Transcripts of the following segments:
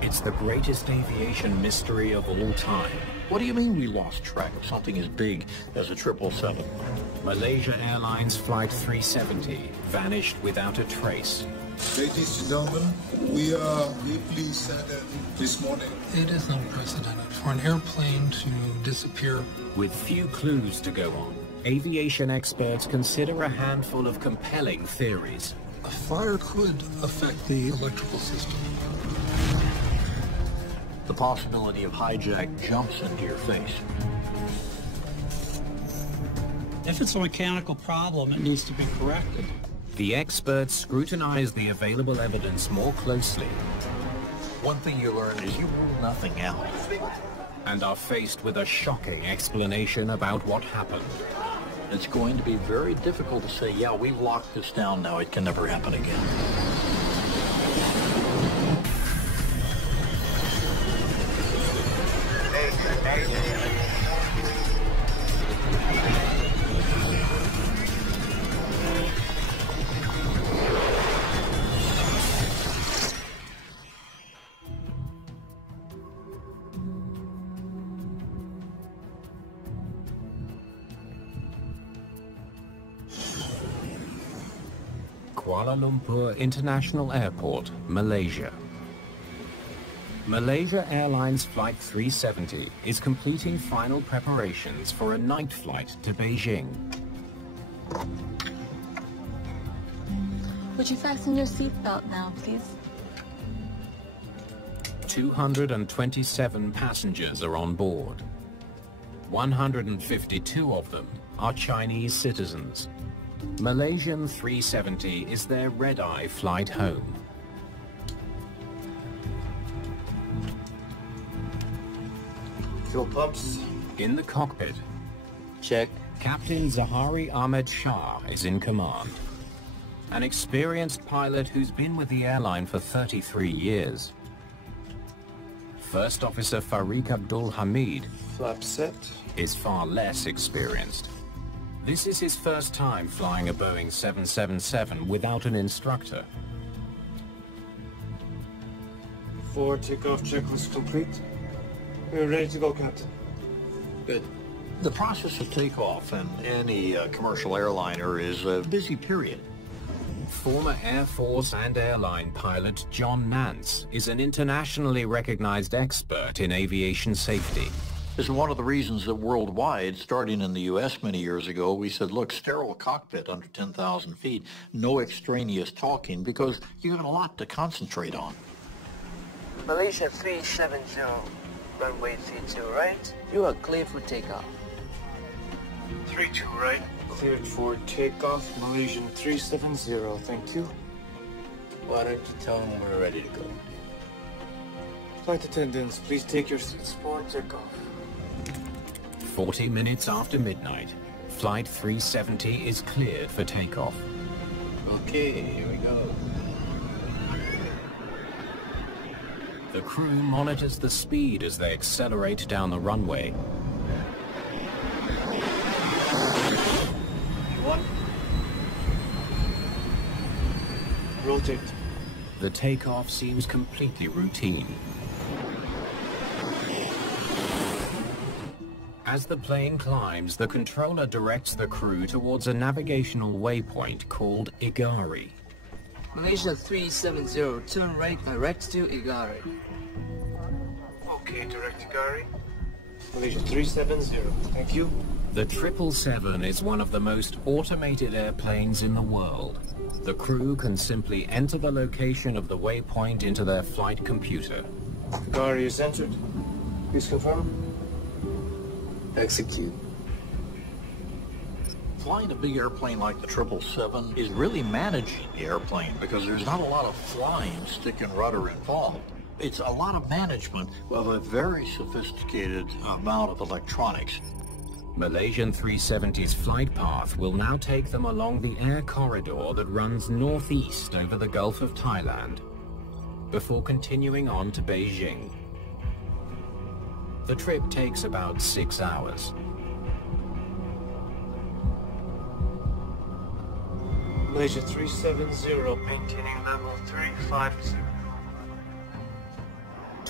It's the greatest aviation mystery of all time. What do you mean we lost track of something as big as a 777? Malaysia Airlines Flight 370 vanished without a trace. Ladies and gentlemen, we are deeply saddened this morning. It is unprecedented for an airplane to disappear. With few clues to go on, aviation experts consider a handful of compelling theories. A fire could affect the electrical system. The possibility of hijack jumps into your face. If it's a mechanical problem, it needs to be corrected. The experts scrutinize the available evidence more closely. One thing you learn is you rule nothing out. And are faced with a shocking explanation about what happened. It's going to be very difficult to say, yeah, we've locked this down now, it can never happen again. Kuala Lumpur International Airport, Malaysia. Malaysia Airlines Flight 370 is completing final preparations for a night flight to Beijing. Would you fasten your seatbelt now, please? 227 passengers are on board. 152 of them are Chinese citizens. Malaysian 370 is their red-eye flight home. Fuel pumps. In the cockpit, Check. Captain Zahari Ahmed Shah is in command. An experienced pilot who's been with the airline for 33 years. First Officer Farik Abdul Hamid Flap set. is far less experienced. This is his first time flying a Boeing 777 without an instructor. Forward takeoff checklist complete. We're ready to go, Captain. Good. The process of takeoff in any commercial airliner is a busy period. Former Air Force and airline pilot John Nance is an internationally recognized expert in aviation safety. This is one of the reasons that worldwide, starting in the U.S. many years ago, we said, look, sterile cockpit under 10,000 feet, no extraneous talking, because you got a lot to concentrate on. Malaysia 370, runway 32 right. You are clear for takeoff. 32 right. Cleared for takeoff. Malaysian 370, thank you. Why don't you tell them we're ready to go? Flight attendants, please take your seats for takeoff. 40 minutes after midnight, Flight 370 is cleared for takeoff. Okay, here we go. The crew monitors the speed as they accelerate down the runway. Rotate. The takeoff seems completely routine. As the plane climbs, the controller directs the crew towards a navigational waypoint called Igari. Malaysia 370, turn right direct to Igari. Okay, direct Igari. Malaysia 370, thank you. The 777 is one of the most automated airplanes in the world. The crew can simply enter the location of the waypoint into their flight computer. Igari is entered. Please confirm. Execute. Flying a big airplane like the 777 is really managing the airplane because there's not a lot of flying, stick and rudder involved. It's a lot of management of a very sophisticated amount of electronics. Malaysian 370's flight path will now take them along the air corridor that runs northeast over the Gulf of Thailand, before continuing on to Beijing. The trip takes about 6 hours. Malaysia 370, maintaining level 350.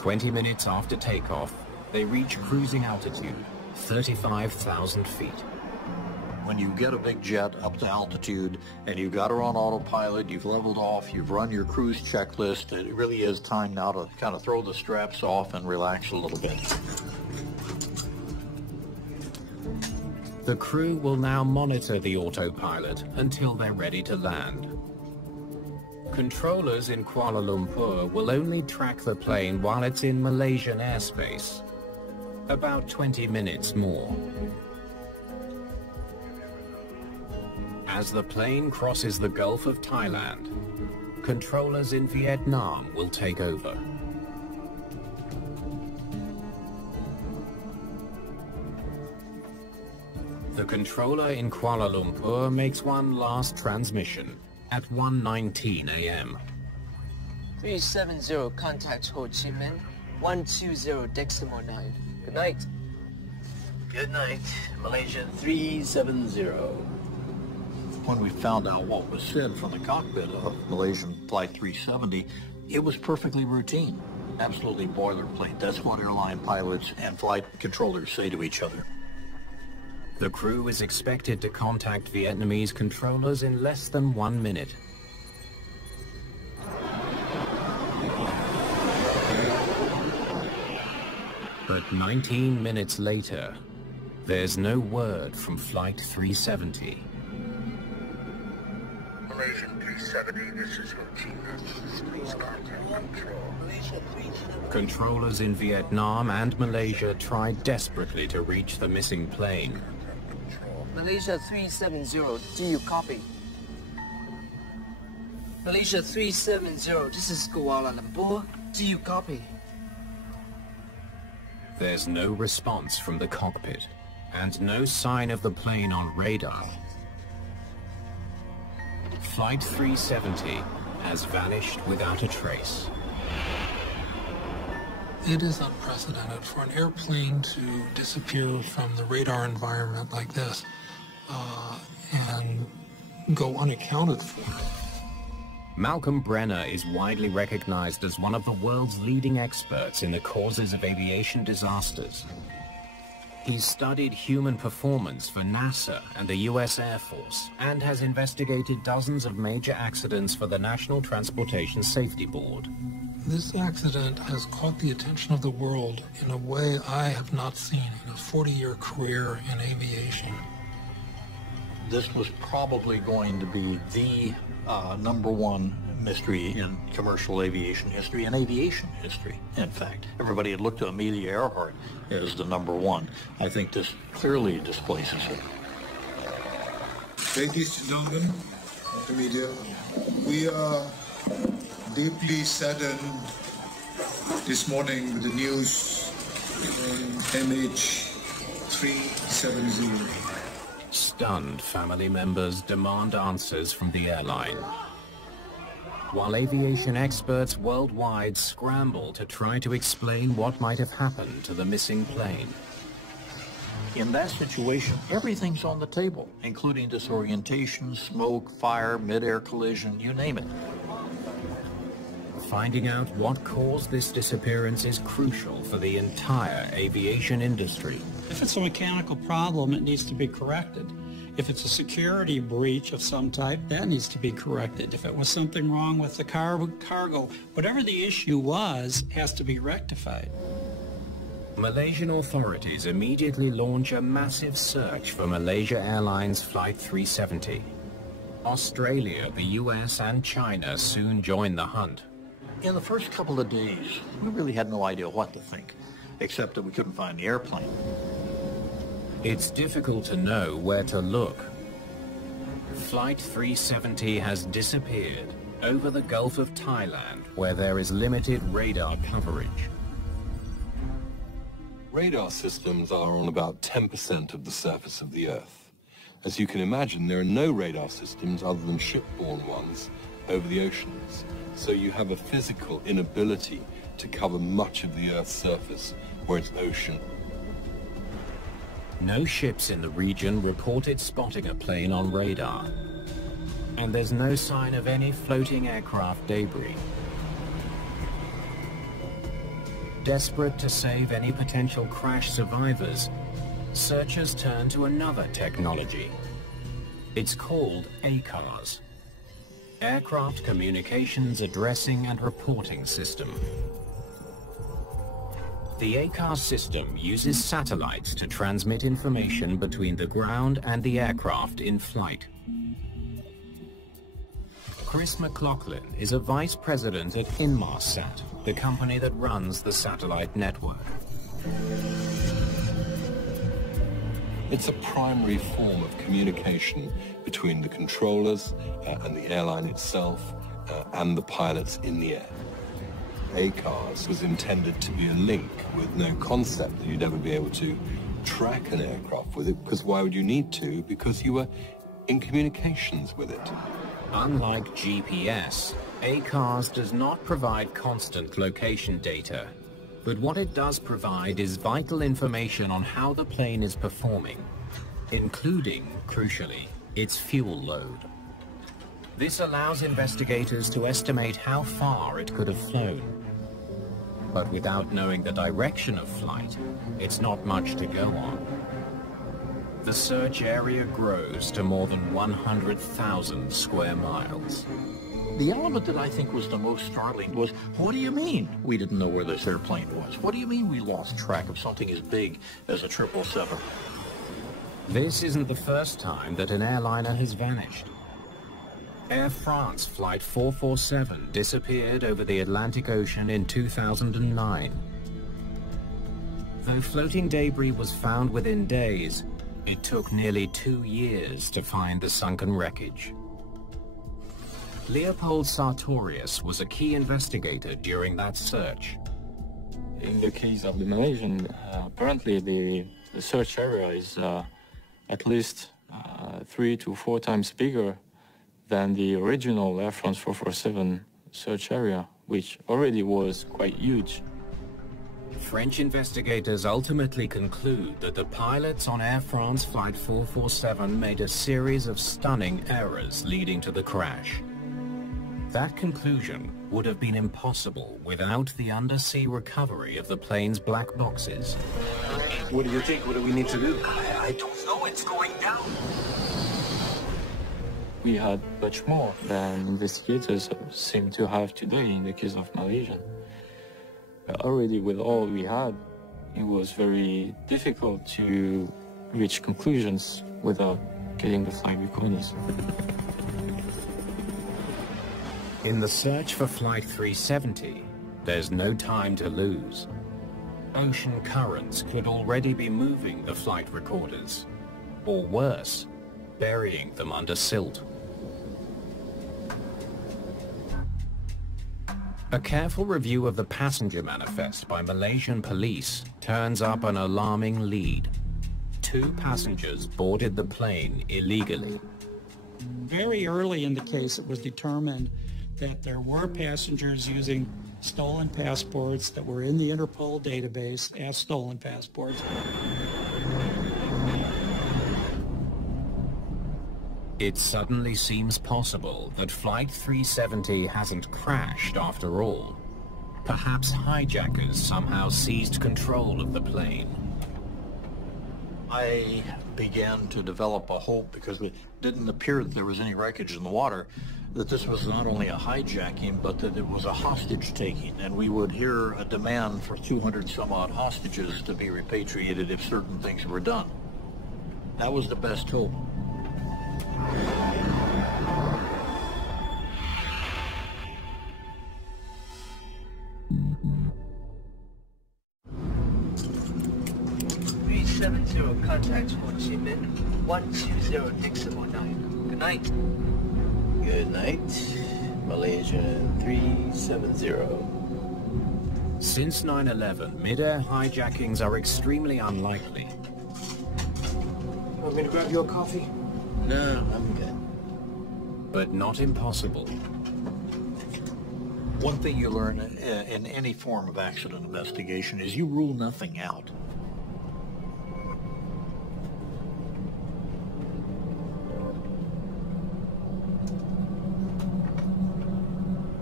20 minutes after takeoff, they reach cruising altitude, 35,000 feet. When you get a big jet up to altitude and you've got her on autopilot, you've leveled off, you've run your cruise checklist, it really is time now to kind of throw the straps off and relax a little bit. The crew will now monitor the autopilot until they're ready to land. Controllers in Kuala Lumpur will only track the plane while it's in Malaysian airspace. About 20 minutes more. As the plane crosses the Gulf of Thailand, controllers in Vietnam will take over. The controller in Kuala Lumpur makes one last transmission at 1:19 a.m. 370, contact Ho Chi Minh, 120.9. Good night. Good night, Malaysia 370. When we found out what was said from the cockpit of Malaysian Flight 370, it was perfectly routine. Absolutely boilerplate. That's what airline pilots and flight controllers say to each other. The crew is expected to contact Vietnamese controllers in less than 1 minute. But 19 minutes later, there's no word from Flight 370. Malaysian 370, this is Ho Chi Minh. Please contact control. Controllers in Vietnam and Malaysia try desperately to reach the missing plane. Malaysia 370, do you copy? Malaysia 370, this is Kuala Lumpur, do you copy? There's no response from the cockpit, and no sign of the plane on radar. Flight 370 has vanished without a trace. It is unprecedented for an airplane to disappear from the radar environment like this and go unaccounted for. Malcolm Brenner is widely recognized as one of the world's leading experts in the causes of aviation disasters. He's studied human performance for NASA and the US Air Force and has investigated dozens of major accidents for the National Transportation Safety Board. This accident has caught the attention of the world in a way I have not seen in a 40-year career in aviation. This was probably going to be the #1 mystery in commercial aviation history and aviation history. In fact, everybody had looked at Amelia Earhart as the #1. I think this clearly displaces it. Ladies and gentlemen of the media, we are deeply saddened this morning with the news on MH370. Stunned family members demand answers from the airline, while aviation experts worldwide scramble to try to explain what might have happened to the missing plane. In that situation, everything's on the table, including disorientation, smoke, fire, mid-air collision, you name it. Finding out what caused this disappearance is crucial for the entire aviation industry. If it's a mechanical problem, it needs to be corrected. If it's a security breach of some type, that needs to be corrected. If it was something wrong with the cargo, whatever the issue was, has to be rectified. Malaysian authorities immediately launch a massive search for Malaysia Airlines Flight 370. Australia, the US, and China soon join the hunt. In the first couple of days, we really had no idea what to think, except that we couldn't find the airplane. It's difficult to know where to look. Flight 370 has disappeared over the Gulf of Thailand, where there is limited radar coverage. Radar systems are on about 10% of the surface of the Earth. As you can imagine, there are no radar systems other than shipborne ones over the oceans. So you have a physical inability to cover much of the Earth's surface where it's ocean. No ships in the region reported spotting a plane on radar. And there's no sign of any floating aircraft debris. Desperate to save any potential crash survivors, searchers turn to another technology. It's called ACARS, Aircraft Communications Addressing and Reporting System. The ACARS system uses satellites to transmit information between the ground and the aircraft in flight. Chris McLaughlin is a vice president at Inmarsat, the company that runs the satellite network. It's a primary form of communication between the controllers and the airline itself and the pilots in the air. ACARS was intended to be a link with no concept that you'd ever be able to track an aircraft with it, because why would you need to? Because you were in communications with it. Unlike GPS, ACARS does not provide constant location data, but what it does provide is vital information on how the plane is performing, including, crucially, its fuel load. This allows investigators to estimate how far it could have flown. But without knowing the direction of flight, it's not much to go on. The search area grows to more than 100,000 square miles. The element that I think was the most startling was, what do you mean we didn't know where this airplane was? What do you mean we lost track of something as big as a 777? This isn't the first time that an airliner has vanished. Air France Flight 447 disappeared over the Atlantic Ocean in 2009. Though floating debris was found within days, it took nearly 2 years to find the sunken wreckage. Leopold Sartorius was a key investigator during that search. In the case of the Malaysian, apparently the search area is at least 3 to 4 times bigger than the original Air France 447 search area, which already was quite huge. French investigators ultimately conclude that the pilots on Air France Flight 447 made a series of stunning errors leading to the crash. That conclusion would have been impossible without the undersea recovery of the plane's black boxes. What do you think? What do we need to do? I don't know. It's going down. We had much more than investigators seem to have today in the case of Malaysian. Already with all we had, it was very difficult to reach conclusions without getting the flight recordings. In the search for Flight 370, there's no time to lose. Ocean currents could already be moving the flight recorders, or worse, burying them under silt. A careful review of the passenger manifest by Malaysian police turns up an alarming lead. 2 passengers boarded the plane illegally. Very early in the case, it was determined that there were passengers using stolen passports that were in the Interpol database as stolen passports. It suddenly seems possible that Flight 370 hasn't crashed after all. Perhaps hijackers somehow seized control of the plane. I began to develop a hope, because it didn't appear that there was any wreckage in the water, that this was not only a hijacking, but that it was a hostage-taking, and we would hear a demand for 200-some-odd hostages to be repatriated if certain things were done. That was the best hope. Contact Ho Chi Minh 120 Decibel 9. Good night. Good night. Malaysia 370. Since 9/11, mid-air hijackings are extremely unlikely. You want me to grab you a coffee? No, I'm good. But not impossible. One thing you learn in any form of accident investigation is you rule nothing out.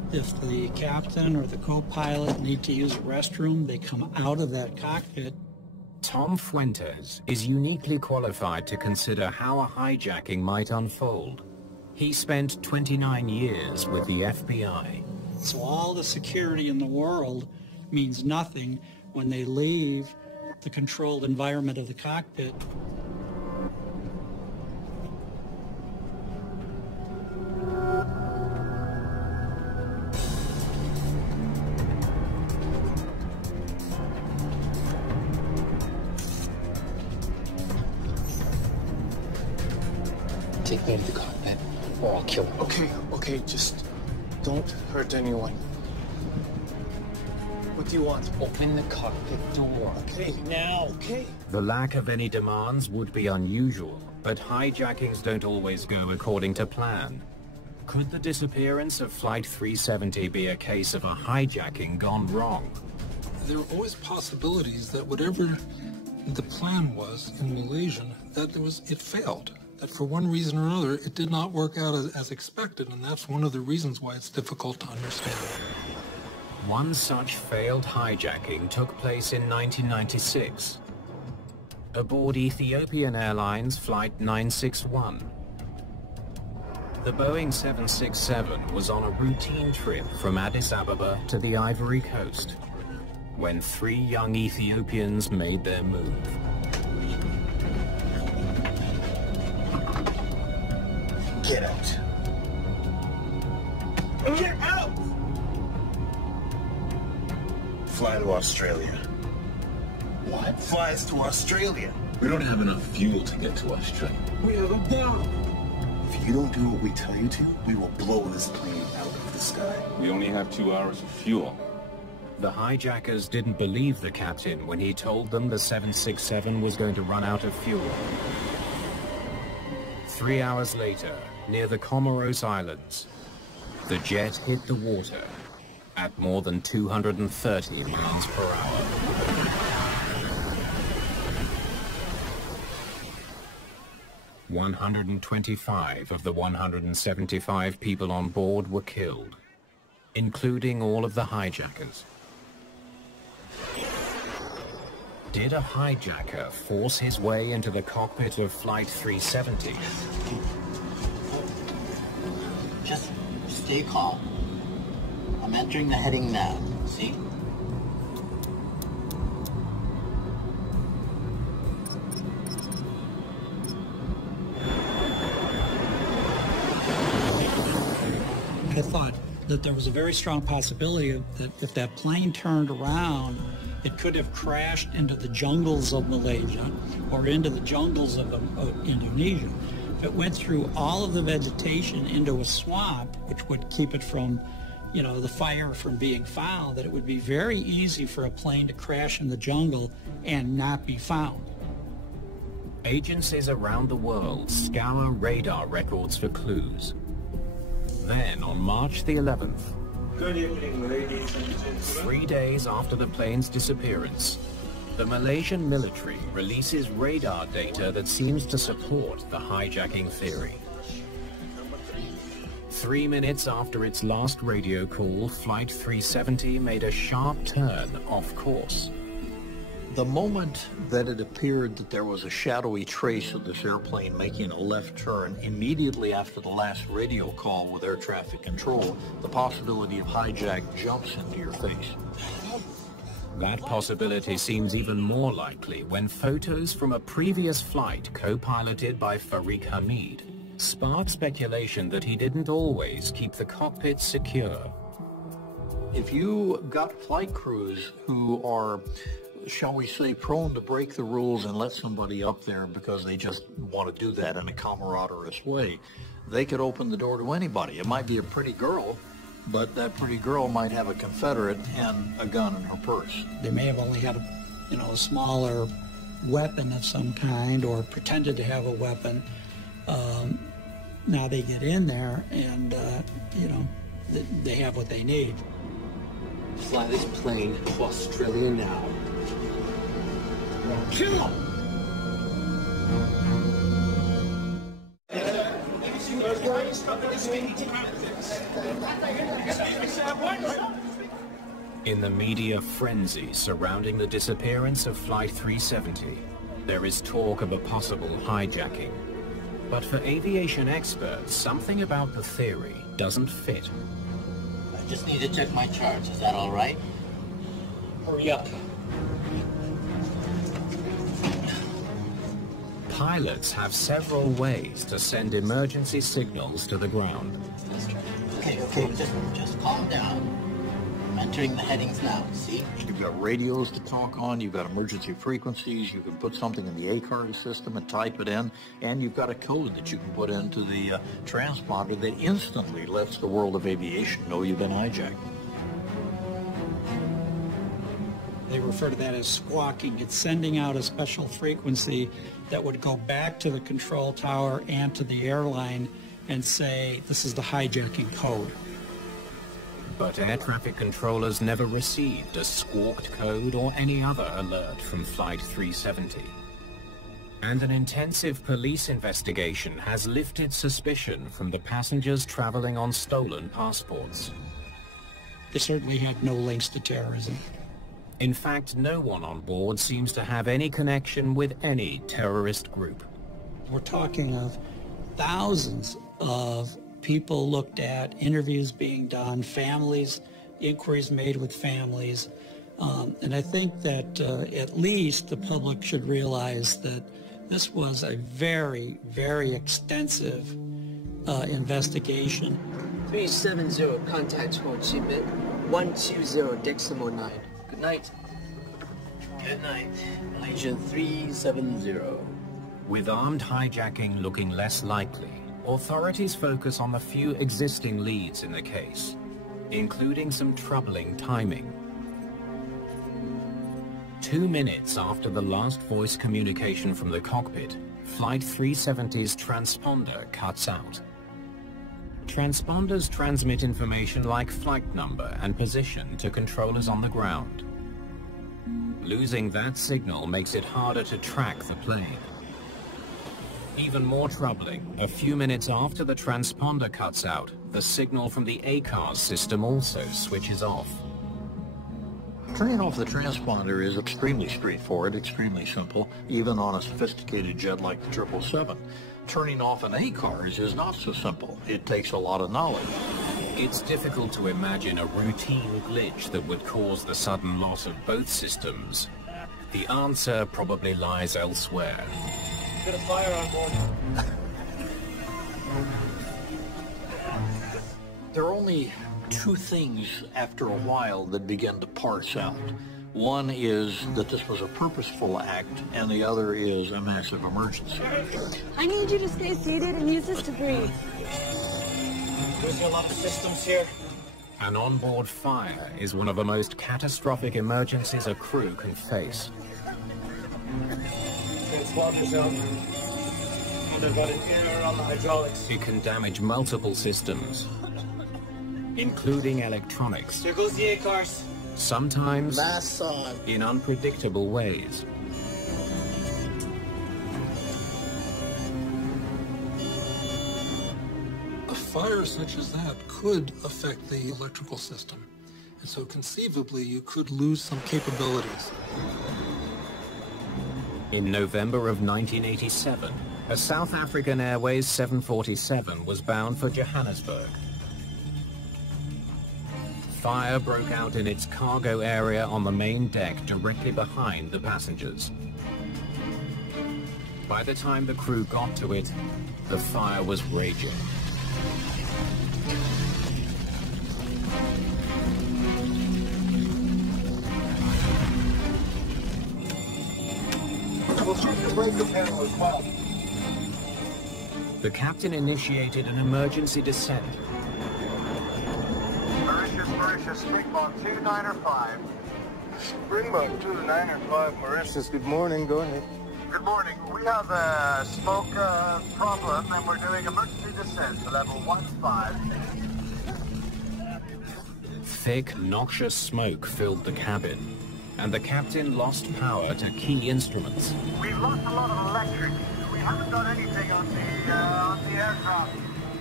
If the captain or the co-pilot need to use a restroom, they come out of that cockpit. Tom Fuentes is uniquely qualified to consider how a hijacking might unfold. He spent 29 years with the FBI. So all the security in the world means nothing when they leave the controlled environment of the cockpit. Take me to the cockpit, or I'll kill him. Okay, just don't hurt anyone. What do you want? Open the cockpit door. Okay, now. Okay. The lack of any demands would be unusual, but hijackings don't always go according to plan. Could the disappearance of Flight 370 be a case of a hijacking gone wrong? There are always possibilities that whatever the plan was in Malaysia, that it failed. That for one reason or another, it did not work out as expected, and that's one of the reasons why it's difficult to understand. One such failed hijacking took place in 1996. Aboard Ethiopian Airlines Flight 961. The Boeing 767 was on a routine trip from Addis Ababa to the Ivory Coast when 3 young Ethiopians made their move. Get out. Get out! Fly to Australia. What? Flies to Australia. We don't have enough fuel to get to Australia. We have a bomb. If you don't do what we tell you to, we will blow this plane out of the sky. We only have 2 hours of fuel. The hijackers didn't believe the captain when he told them the 767 was going to run out of fuel. 3 hours later, near the Comoros Islands, the jet hit the water at more than 230 miles per hour. "125 of the 175 people on board were killed, including all of the hijackers. Did a hijacker force his way into the cockpit of Flight 370? Just stay calm. I'm entering the heading now. See? I thought that there was a very strong possibility that if that plane turned around, it could have crashed into the jungles of Malaysia or into the jungles of Indonesia. If it went through all of the vegetation into a swamp, which would keep it from, the fire from being found, that it would be very easy for a plane to crash in the jungle and not be found. Agencies around the world scour radar records for clues. Then, on March the 11th, Good evening, ladies and gentlemen. 3 days after the plane's disappearance, the Malaysian military releases radar data that seems to support the hijacking theory. 3 minutes after its last radio call, Flight 370 made a sharp turn off course. The moment that it appeared that there was a shadowy trace of this airplane making a left turn immediately after the last radio call with air traffic control, the possibility of hijack jumps into your face. That possibility seems even more likely when photos from a previous flight co-piloted by Farik Hamid spark speculation that he didn't always keep the cockpit secure. If you got flight crews who are, shall we say, prone to break the rules and let somebody up there because they just want to do that in a camaraderie way, they could open the door to anybody. It might be a pretty girl, but that pretty girl might have a Confederate and a gun in her purse. They may have only had a smaller weapon of some kind or pretended to have a weapon. Now they get in there and, they have what they need. Fly this plane to Australia now. Kill him! In the media frenzy surrounding the disappearance of Flight 370, there is talk of a possible hijacking. But for aviation experts, something about the theory doesn't fit. I just need to check my charts. Is that all right? Hurry up. Pilots have several ways to send emergency signals to the ground. Okay, just calm down. I'm entering the headings now, see? You've got radios to talk on, you've got emergency frequencies, you can put something in the ACARS system and type it in, and you've got a code that you can put into the transponder that instantly lets the world of aviation know you've been hijacked. They refer to that as squawking. It's sending out a special frequency that would go back to the control tower and to the airline and say, this is the hijacking code. But air traffic controllers never received a squawked code or any other alert from Flight 370. And an intensive police investigation has lifted suspicion from the passengers traveling on stolen passports. They certainly had no links to terrorism. In fact, no one on board seems to have any connection with any terrorist group. We're talking of thousands of people looked at, interviews being done, families, inquiries made with families. And I think that at least the public should realize that this was a very, very extensive investigation. 370, contact Ho Chi Minh, 120 decimal 9. Good night. Good night. Malaysian 370. With armed hijacking looking less likely, authorities focus on the few existing leads in the case, including some troubling timing. 2 minutes after the last voice communication from the cockpit, Flight 370's transponder cuts out. Transponders transmit information like flight number and position to controllers on the ground. Losing that signal makes it harder to track the plane. Even more troubling, a few minutes after the transponder cuts out, the signal from the ACARS system also switches off. Turning off the transponder is extremely straightforward, extremely simple, even on a sophisticated jet like the 777. Turning off an ACARS is not so simple. It takes a lot of knowledge. It's difficult to imagine a routine glitch that would cause the sudden loss of both systems. The answer probably lies elsewhere. Got a fire on board. There are only two things after a while that begin to parse out. One is that this was a purposeful act, and the other is a massive emergency. I need you to stay seated and use this to breathe. Losing a lot of systems here. An onboard fire is one of the most catastrophic emergencies a crew can face. Swap yourself. I've got an error on the hydraulics. It can damage multiple systems, including electronics. There goes the ACARS. Sometimes Mass on. in unpredictable ways. A fire such as that could affect the electrical system. And so conceivably you could lose some capabilities. In November of 1987, a South African Airways 747 was bound for Johannesburg. Fire broke out in its cargo area on the main deck directly behind the passengers. By the time the crew got to it, the fire was raging. The captain initiated an emergency descent. Mauritius, Springbok 295. Springbok 295, Mauritius, good morning, go ahead. Good morning. We have a smoke problem and we're doing emergency descent to level 15. Thick, noxious smoke filled the cabin, and the captain lost power to key instruments. We've lost a lot of electric. We haven't done anything on the aircraft.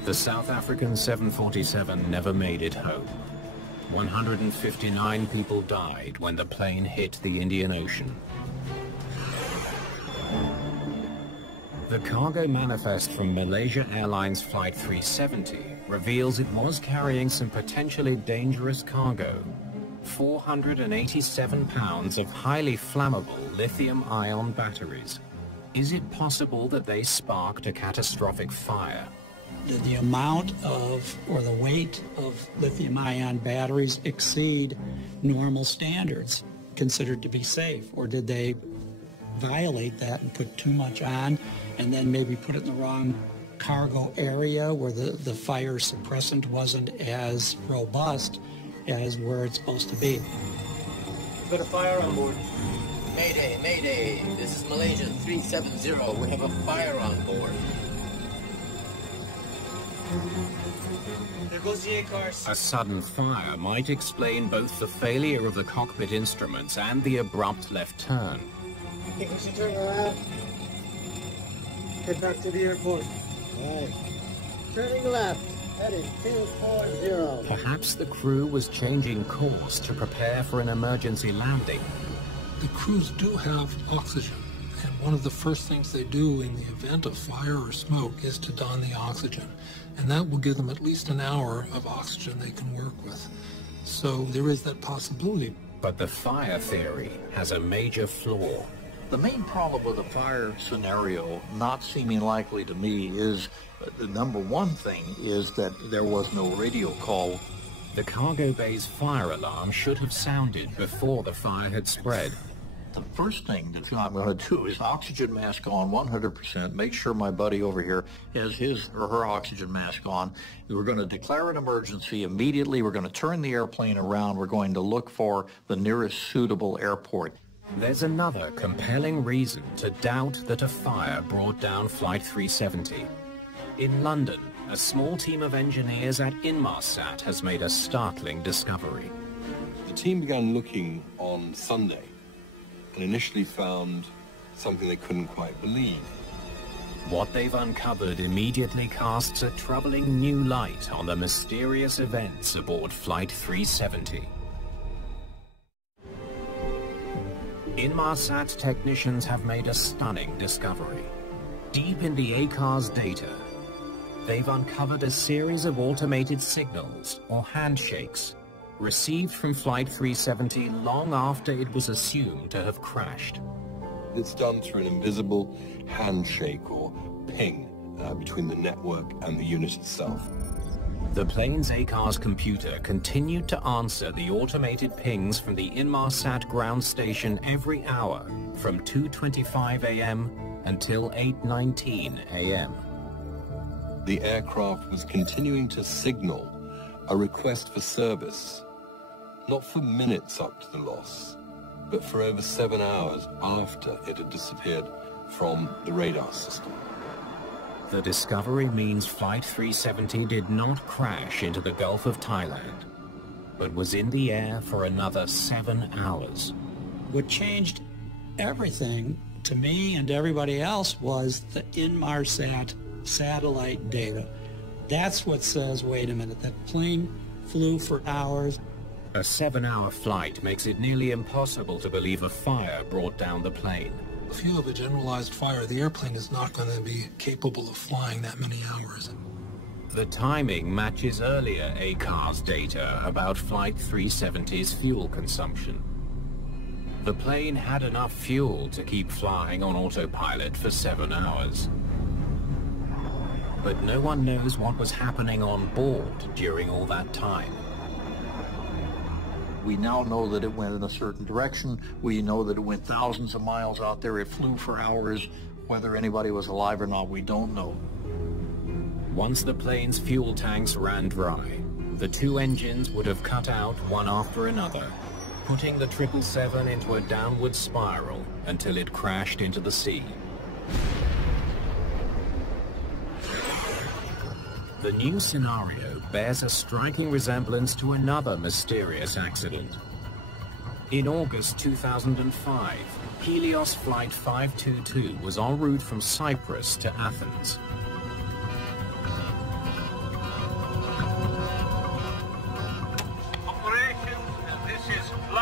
The South African 747 never made it home. 159 people died when the plane hit the Indian Ocean. The cargo manifest from Malaysia Airlines Flight 370 reveals it was carrying some potentially dangerous cargo. 487 pounds of highly flammable lithium-ion batteries. Is it possible that they sparked a catastrophic fire? Did the amount of, or the weight of lithium-ion batteries exceed normal standards considered to be safe? Or did they violate that and put too much on and then maybe put it in the wrong cargo area where the fire suppressant wasn't as robust as where it's supposed to be? We've got a fire on board. Mayday, Mayday. This is Malaysia 370. We have a fire on board. There goes the A-cars. A sudden fire might explain both the failure of the cockpit instruments and the abrupt left turn. I think we should turn around. Head back to the airport. Right. Turning left. Heading 240. Perhaps the crew was changing course to prepare for an emergency landing. The crews do have oxygen, and one of the first things they do in the event of fire or smoke is to don the oxygen, and that will give them at least an hour of oxygen they can work with. So there is that possibility. But the fire theory has a major flaw. The main problem with the fire scenario, not seeming likely to me, is the number one thing is that there was no radio call. The cargo bay's fire alarm should have sounded before the fire had spread. The first thing that I'm going to do is oxygen mask on 100%. Make sure my buddy over here has his or her oxygen mask on. We're going to declare an emergency immediately. We're going to turn the airplane around. We're going to look for the nearest suitable airport. There's another compelling reason to doubt that a fire brought down Flight 370. In London, a small team of engineers at Inmarsat has made a startling discovery. The team began looking on Sunday and initially found something they couldn't quite believe. What they've uncovered immediately casts a troubling new light on the mysterious events aboard Flight 370. Inmarsat technicians have made a stunning discovery. Deep in the ACAR's data, they've uncovered a series of automated signals, or handshakes, received from Flight 370 long after it was assumed to have crashed. It's done through an invisible handshake or ping between the network and the unit itself. The plane's ACAR's computer continued to answer the automated pings from the Inmarsat ground station every hour from 2:25 a.m. until 8:19 a.m. The aircraft was continuing to signal a request for service, not for minutes up to the loss, but for over 7 hours after it had disappeared from the radar system. The discovery means Flight 370 did not crash into the Gulf of Thailand, but was in the air for another 7 hours. What changed everything to me and to everybody else was the Inmarsat satellite data. That's what says, wait a minute, that plane flew for hours. A 7-hour flight makes it nearly impossible to believe a fire brought down the plane. If you have a generalized fire, the airplane is not going to be capable of flying that many hours. The timing matches earlier ACAR's data about Flight 370's fuel consumption. The plane had enough fuel to keep flying on autopilot for 7 hours. But no one knows what was happening on board during all that time. We now know that it went in a certain direction. We know that it went thousands of miles out there. It flew for hours. Whether anybody was alive or not, we don't know. Once the plane's fuel tanks ran dry, the two engines would have cut out one after another, putting the 777 into a downward spiral until it crashed into the sea. The new scenario bears a striking resemblance to another mysterious accident. In August 2005, Helios Flight 522 was en route from Cyprus to Athens.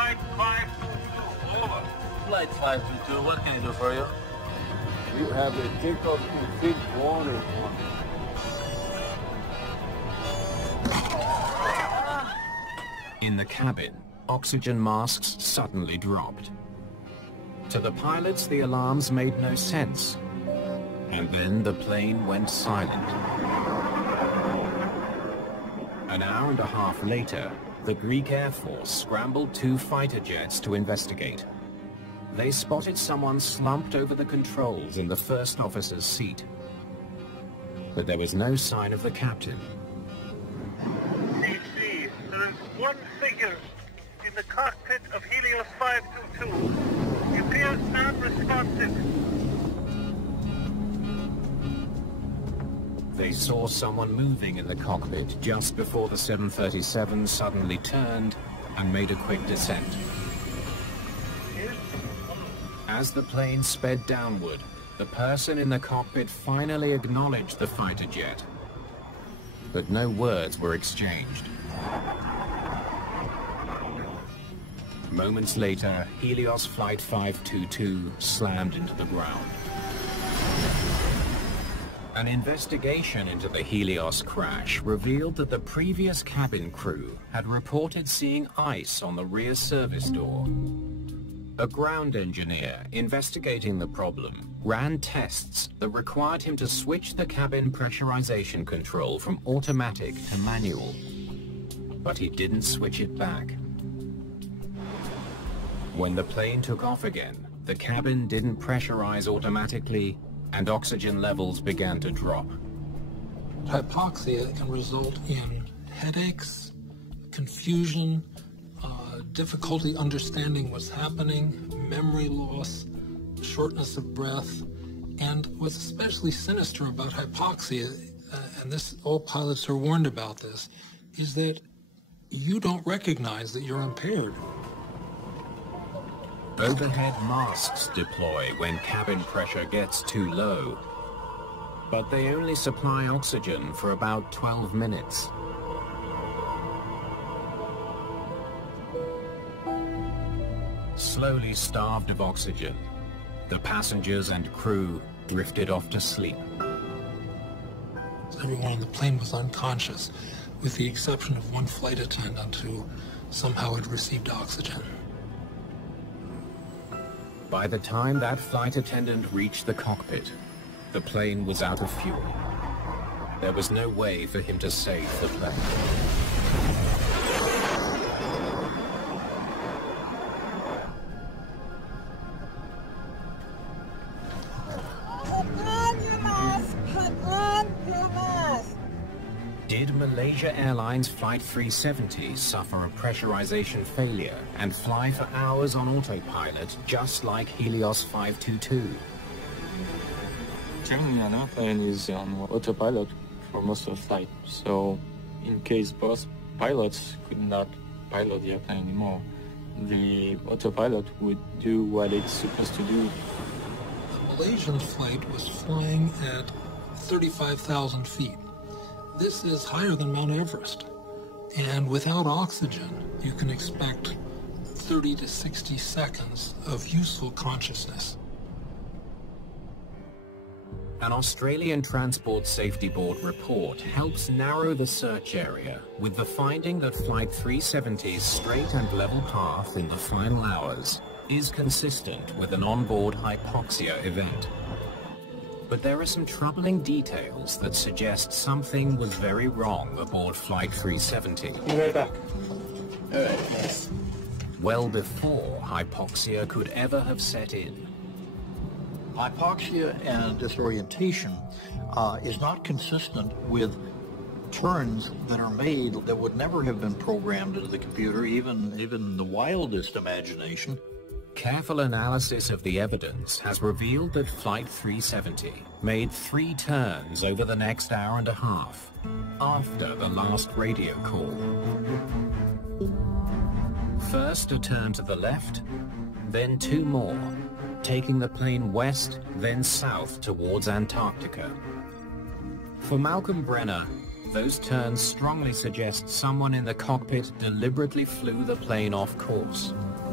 Flight 522, over. Flight 522, what can I do for you? You have a takeoff complete warning. In the cabin, oxygen masks suddenly dropped. To the pilots, the alarms made no sense. And then the plane went silent. An hour and a half later, the Greek Air Force scrambled 2 fighter jets to investigate. They spotted someone slumped over the controls in the first officer's seat. But there was no sign of the captain. CC, there is one figure in the cockpit of Helios 522. He appears non-responsive. They saw someone moving in the cockpit just before the 737 suddenly turned and made a quick descent. As the plane sped downward, the person in the cockpit finally acknowledged the fighter jet. But no words were exchanged. Moments later, Helios Flight 522 slammed into the ground. An investigation into the Helios crash revealed that the previous cabin crew had reported seeing ice on the rear service door. A ground engineer investigating the problem ran tests that required him to switch the cabin pressurization control from automatic to manual. But he didn't switch it back. When the plane took off again, the cabin didn't pressurize automatically, and oxygen levels began to drop. Hypoxia can result in headaches, confusion, difficulty understanding what's happening, memory loss, shortness of breath, and what's especially sinister about hypoxia, and this all pilots are warned about this, is that you don't recognize that you're impaired. Overhead masks deploy when cabin pressure gets too low, but they only supply oxygen for about 12 minutes. Slowly starved of oxygen, the passengers and crew drifted off to sleep. Everyone on the plane was unconscious, with the exception of one flight attendant who somehow had received oxygen. By the time that flight attendant reached the cockpit, the plane was out of fuel. There was no way for him to save the plane. Did Malaysia Airlines Flight 370 suffer a pressurization failure and fly for hours on autopilot just like Helios 522? Generally, an airplane is on autopilot for most of the flight, so in case both pilots could not pilot the airplane anymore, the autopilot would do what it's supposed to do. The Malaysian flight was flying at 35,000 feet. This is higher than Mount Everest, and without oxygen, you can expect 30 to 60 seconds of useful consciousness. An Australian Transport Safety Board report helps narrow the search area with the finding that Flight 370's straight and level path in the final hours is consistent with an onboard hypoxia event. But there are some troubling details that suggest something was very wrong aboard Flight 370. Be right back. All right, nice. Well before hypoxia could ever have set in. Hypoxia and disorientation is not consistent with turns that are made that would never have been programmed into the computer, even the wildest imagination. Careful analysis of the evidence has revealed that Flight 370 made 3 turns over the next hour and a half after the last radio call. First a turn to the left, then 2 more, taking the plane west, then south towards Antarctica. For Malcolm Brenner, those turns strongly suggest someone in the cockpit deliberately flew the plane off course.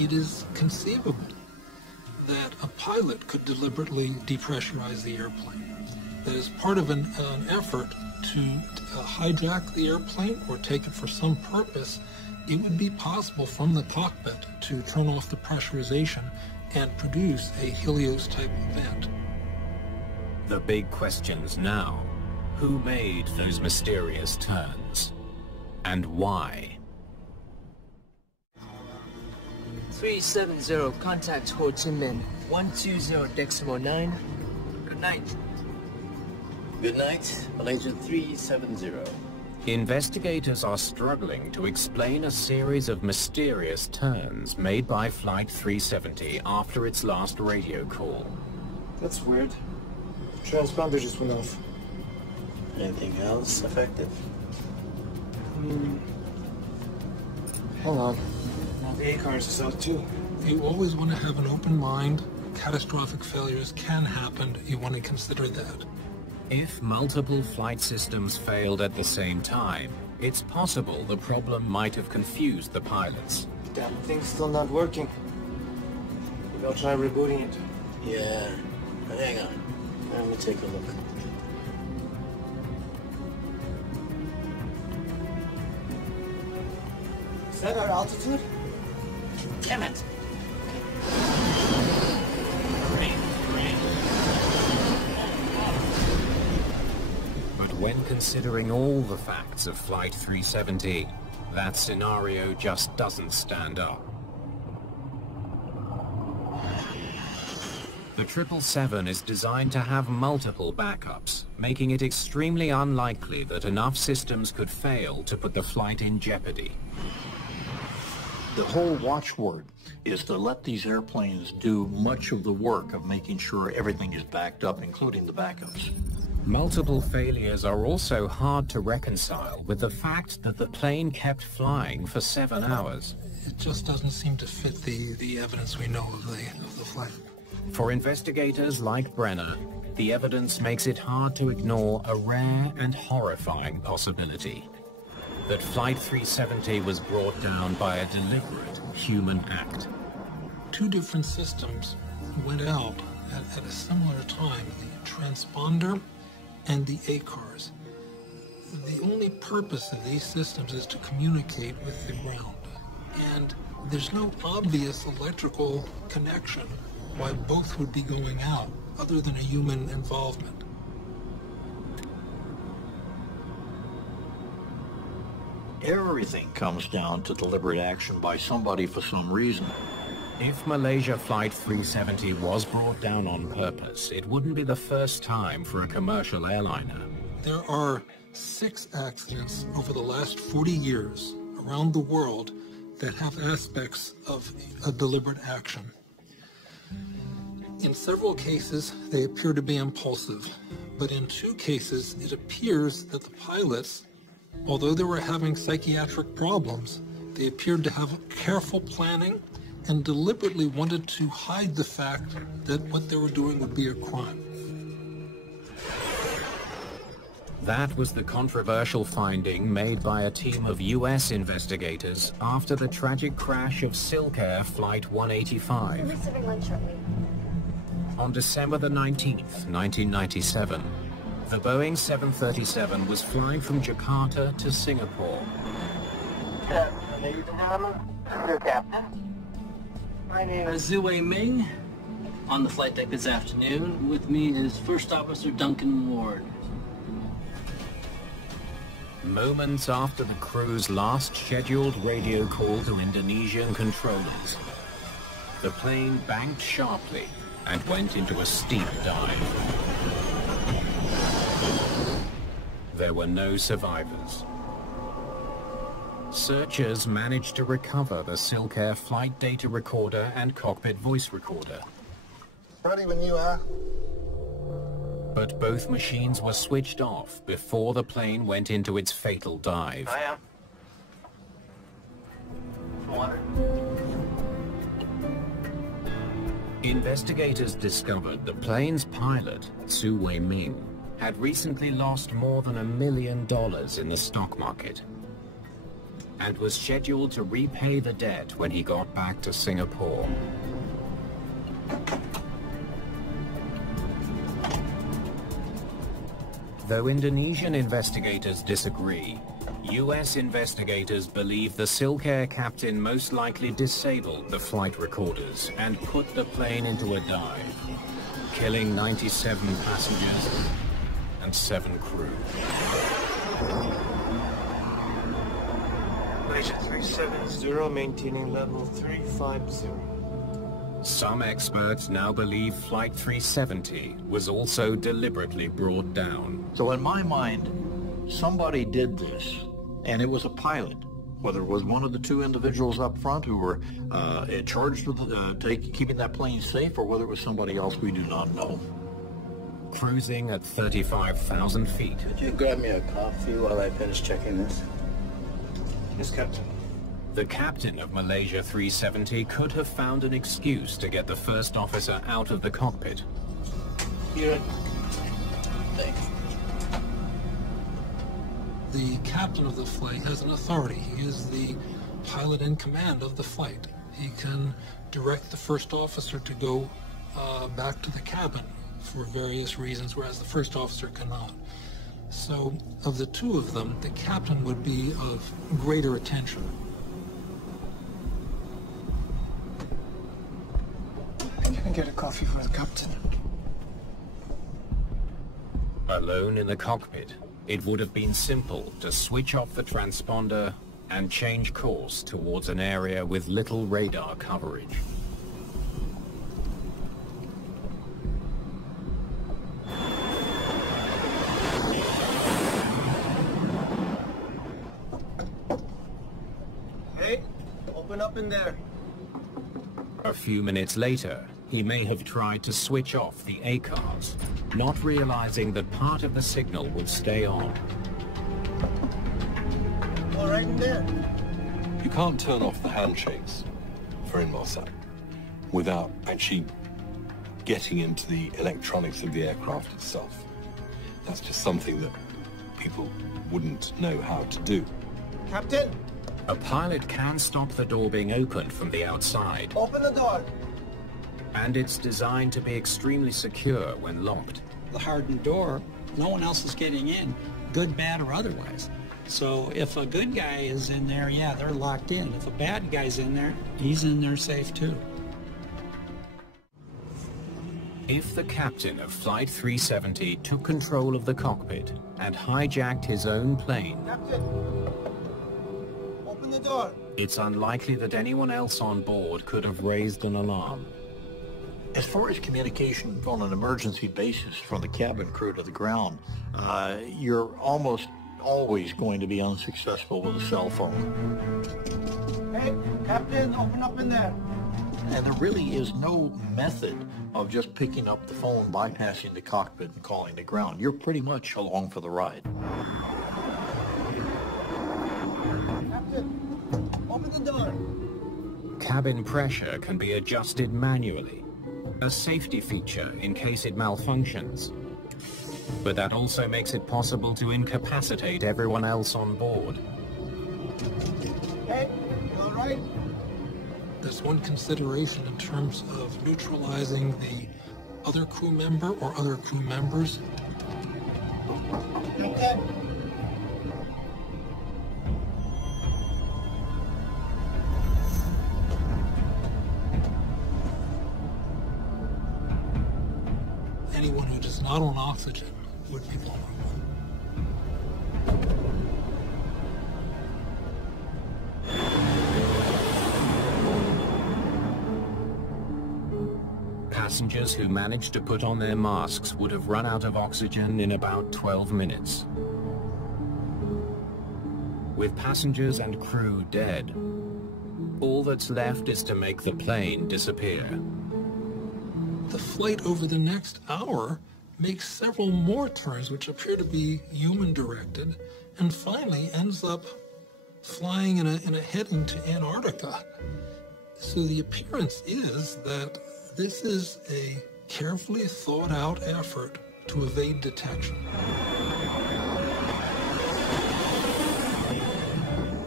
it is conceivable that a pilot could deliberately depressurize the airplane. That is part of an effort to hijack the airplane or take it for some purpose. It would be possible from the cockpit to turn off the pressurization and produce a Helios-type event. The big questions now: who made those mysterious turns? And why? 370, contact Ho Chi Minh, 120.9. Good night. Good night, Malaysia 370. Investigators are struggling to explain a series of mysterious turns made by Flight 370 after its last radio call. That's weird. Transponder just went off. Anything else effective? Hang on. Now the A-cars is out too. You always want to have an open mind. Catastrophic failures can happen. You want to consider that. If multiple flight systems failed at the same time, it's possible the problem might have confused the pilots. Damn thing's still not working. Maybe I'll try rebooting it. Yeah. Hang on. Let me take a look. Is that our altitude? Damn it! But when considering all the facts of Flight 370, that scenario just doesn't stand up. The 777 is designed to have multiple backups, making it extremely unlikely that enough systems could fail to put the flight in jeopardy. The whole watchword is to let these airplanes do much of the work of making sure everything is backed up, including the backups. Multiple failures are also hard to reconcile with the fact that the plane kept flying for 7 hours. It just doesn't seem to fit the evidence we know of the flight. For investigators like Brenner, the evidence makes it hard to ignore a rare and horrifying possibility: that Flight 370 was brought down by a deliberate human act. 2 different systems went out at a similar time, the transponder and the A-cars. The only purpose of these systems is to communicate with the ground, and there's no obvious electrical connection why both would be going out other than a human involvement. Everything comes down to deliberate action by somebody for some reason. If Malaysia Flight 370 was brought down on purpose, it wouldn't be the first time for a commercial airliner. There are 6 accidents over the last 40 years around the world that have aspects of a deliberate action. In several cases, they appear to be impulsive, but in 2 cases, it appears that the pilots, although they were having psychiatric problems, they appeared to have careful planning and deliberately wanted to hide the fact that what they were doing would be a crime. That was the controversial finding made by a team of US investigators after the tragic crash of Silk Air Flight 185. We're serving lunch shortly. On December the 19th, 1997, the Boeing 737 was flying from Jakarta to Singapore. Ladies and gentlemen, this is Captain. My name is Zhu Wei Ming. On the flight deck this afternoon, with me is First Officer Duncan Ward. Moments after the crew's last scheduled radio call to Indonesian controllers, the plane banked sharply and went into a steep dive. There were no survivors. Searchers managed to recover the Silk Air flight data recorder and cockpit voice recorder. Ready when you are. But both machines were switched off before the plane went into its fatal dive. I am. Water. Investigators discovered the plane's pilot, Zhu Wei Ming, had recently lost more than $1 million in the stock market. and was scheduled to repay the debt when he got back to Singapore. Though Indonesian investigators disagree, US investigators believe the Silk Air captain most likely disabled the flight recorders and put the plane into a dive, killing 97 passengers and 7 crew. MH370, maintaining level 350. Some experts now believe Flight 370 was also deliberately brought down. So in my mind, somebody did this, and it was a pilot. Whether it was one of the 2 individuals up front who were charged with keeping that plane safe, or whether it was somebody else, we do not know. Cruising at 35,000 feet. Could you grab me a coffee while I finish checking this? Yes, Captain. The captain of Malaysia 370 could have found an excuse to get the first officer out of the cockpit. Here. Thanks. The captain of the flight has an authority. He is the pilot in command of the flight. He can direct the first officer to go back to the cabin for various reasons, whereas the first officer cannot. So, of the 2 of them, the captain would be of greater attention. Can I get a coffee for the captain? Alone in the cockpit, it would have been simple to switch off the transponder and change course towards an area with little radar coverage. Hey, open up in there. A few minutes later, he may have tried to switch off the ACARS, not realizing that part of the signal would stay on. All right in there. You can't turn off the handshakes for Inmarsat without actually getting into the electronics of the aircraft itself. That's just something that people wouldn't know how to do. Captain, A pilot can stop the door being opened from the outside, open the door. and it's designed to be extremely secure when locked. The hardened door, no one else is getting in, good, bad, or otherwise. So if a good guy is in there, yeah, they're locked in. If a bad guy's in there, he's in there safe too. If the captain of Flight 370 took control of the cockpit and hijacked his own plane, Captain, open the door. it's unlikely that anyone else on board could have raised an alarm. As far as communication on an emergency basis from the cabin crew to the ground, you're almost always going to be unsuccessful with a cell phone. Hey, Captain, open up in there. And there really is no method of just picking up the phone, bypassing the cockpit, and calling the ground. You're pretty much along for the ride. Captain, open the door. Cabin pressure can be adjusted manually, a safety feature in case it malfunctions. But that also makes it possible to incapacitate everyone else on board. Hey, you all right? There's one consideration in terms of neutralizing the other crew member or other crew members. Captain. Anyone who is not on oxygen would be vulnerable. Passengers who managed to put on their masks would have run out of oxygen in about 12 minutes. With passengers and crew dead, all that's left is to make the plane disappear. The flight over the next hour makes several more turns which appear to be human-directed, and finally ends up flying in a heading to Antarctica. So the appearance is that this is a carefully thought-out effort to evade detection.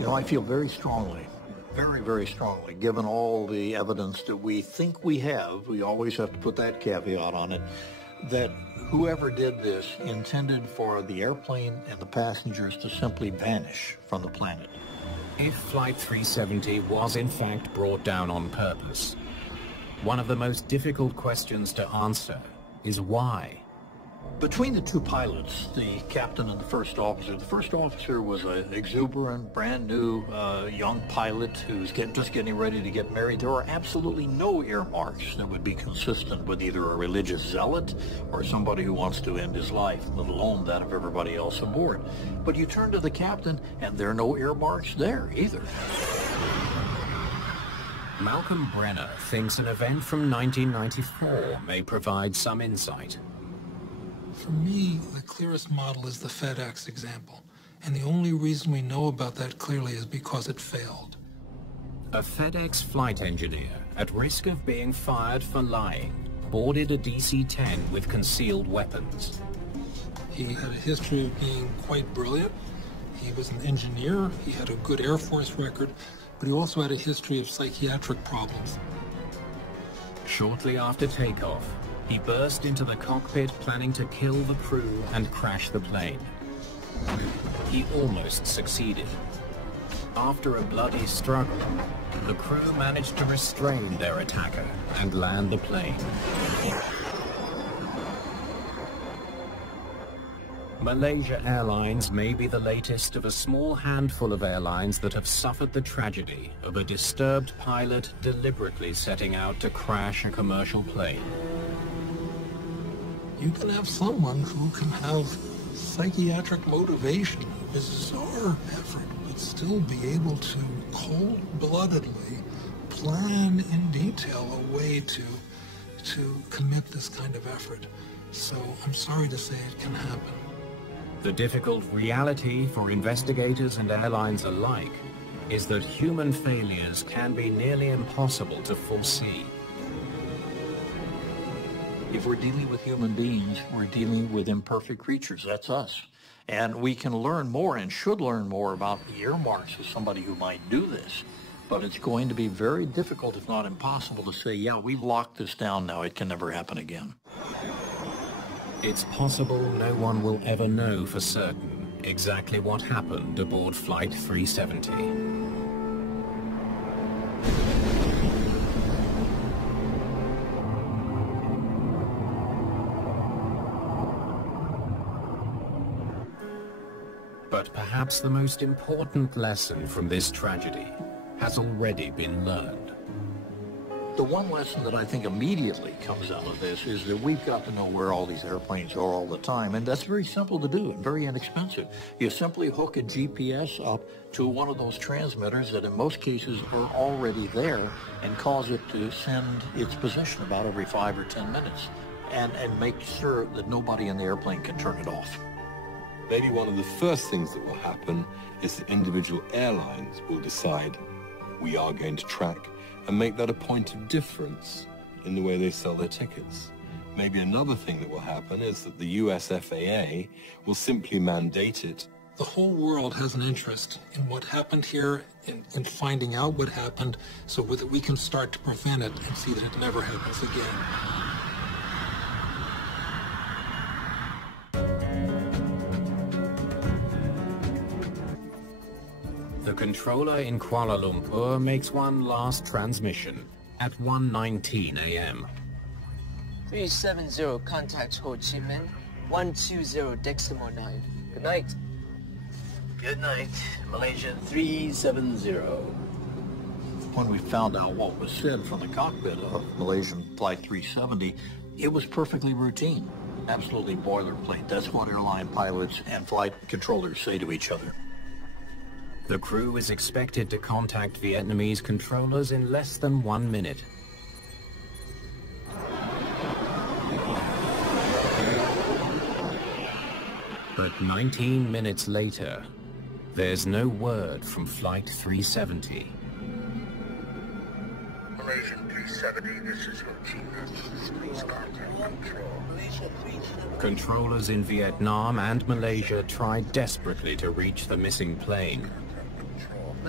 You know, I feel very strongly, very, very strongly, given all the evidence that we think we have, we always have to put that caveat on it, that whoever did this intended for the airplane and the passengers to simply vanish from the planet. If Flight 370 was in fact brought down on purpose, one of the most difficult questions to answer is why. Between the two pilots, the captain and the first officer was an exuberant, brand new young pilot who's just getting ready to get married. There are absolutely no earmarks that would be consistent with either a religious zealot or somebody who wants to end his life, let alone that of everybody else aboard. But you turn to the captain, and there are no earmarks there either. Malcolm Brenner thinks an event from 1994 may provide some insight. For me, the clearest model is the FedEx example, and the only reason we know about that clearly is because it failed. A FedEx flight engineer, at risk of being fired for lying, boarded a DC-10 with concealed weapons. He had a history of being quite brilliant. He was an engineer, he had a good Air Force record, but he also had a history of psychiatric problems. Shortly after takeoff, he burst into the cockpit planning to kill the crew and crash the plane. He almost succeeded. After a bloody struggle, the crew managed to restrain their attacker and land the plane. Malaysia Airlines may be the latest of a small handful of airlines that have suffered the tragedy of a disturbed pilot deliberately setting out to crash a commercial plane. You can have someone who can have psychiatric motivation, a bizarre effort, but still be able to cold-bloodedly plan in detail a way to commit this kind of effort. So I'm sorry to say it can happen. The difficult reality for investigators and airlines alike is that human failures can be nearly impossible to foresee. If we're dealing with human beings, we're dealing with imperfect creatures. That's us. And we can learn more and should learn more about the earmarks of somebody who might do this. But it's going to be very difficult, if not impossible, to say, yeah, we've locked this down now. It can never happen again. It's possible no one will ever know for certain exactly what happened aboard Flight 370. But perhaps the most important lesson from this tragedy has already been learned. The one lesson that I think immediately comes out of this is that we've got to know where all these airplanes are all the time, and that's very simple to do and very inexpensive. You simply hook a GPS up to one of those transmitters that in most cases are already there and cause it to send its position about every 5 or 10 minutes and make sure that nobody in the airplane can turn it off. Maybe one of the first things that will happen is that individual airlines will decide we are going to track and make that a point of difference in the way they sell their tickets. Maybe another thing that will happen is that the US FAA will simply mandate it. The whole world has an interest in what happened here, in finding out what happened, so that we can start to prevent it and see that it never happens again. The controller in Kuala Lumpur makes one last transmission at 1:19 a.m. 370, contact Ho Chi Minh, 120.9. Good night. Good night, Malaysia 370. When we found out what was said from the cockpit of Malaysian Flight 370, it was perfectly routine, absolutely boilerplate. That's what airline pilots and flight controllers say to each other. The crew is expected to contact Vietnamese controllers in less than 1 minute. But 19 minutes later, there's no word from Flight 370. Malaysian 370, this is Ho Chi Minh. Please contact control. Controllers in Vietnam and Malaysia tried desperately to reach the missing plane.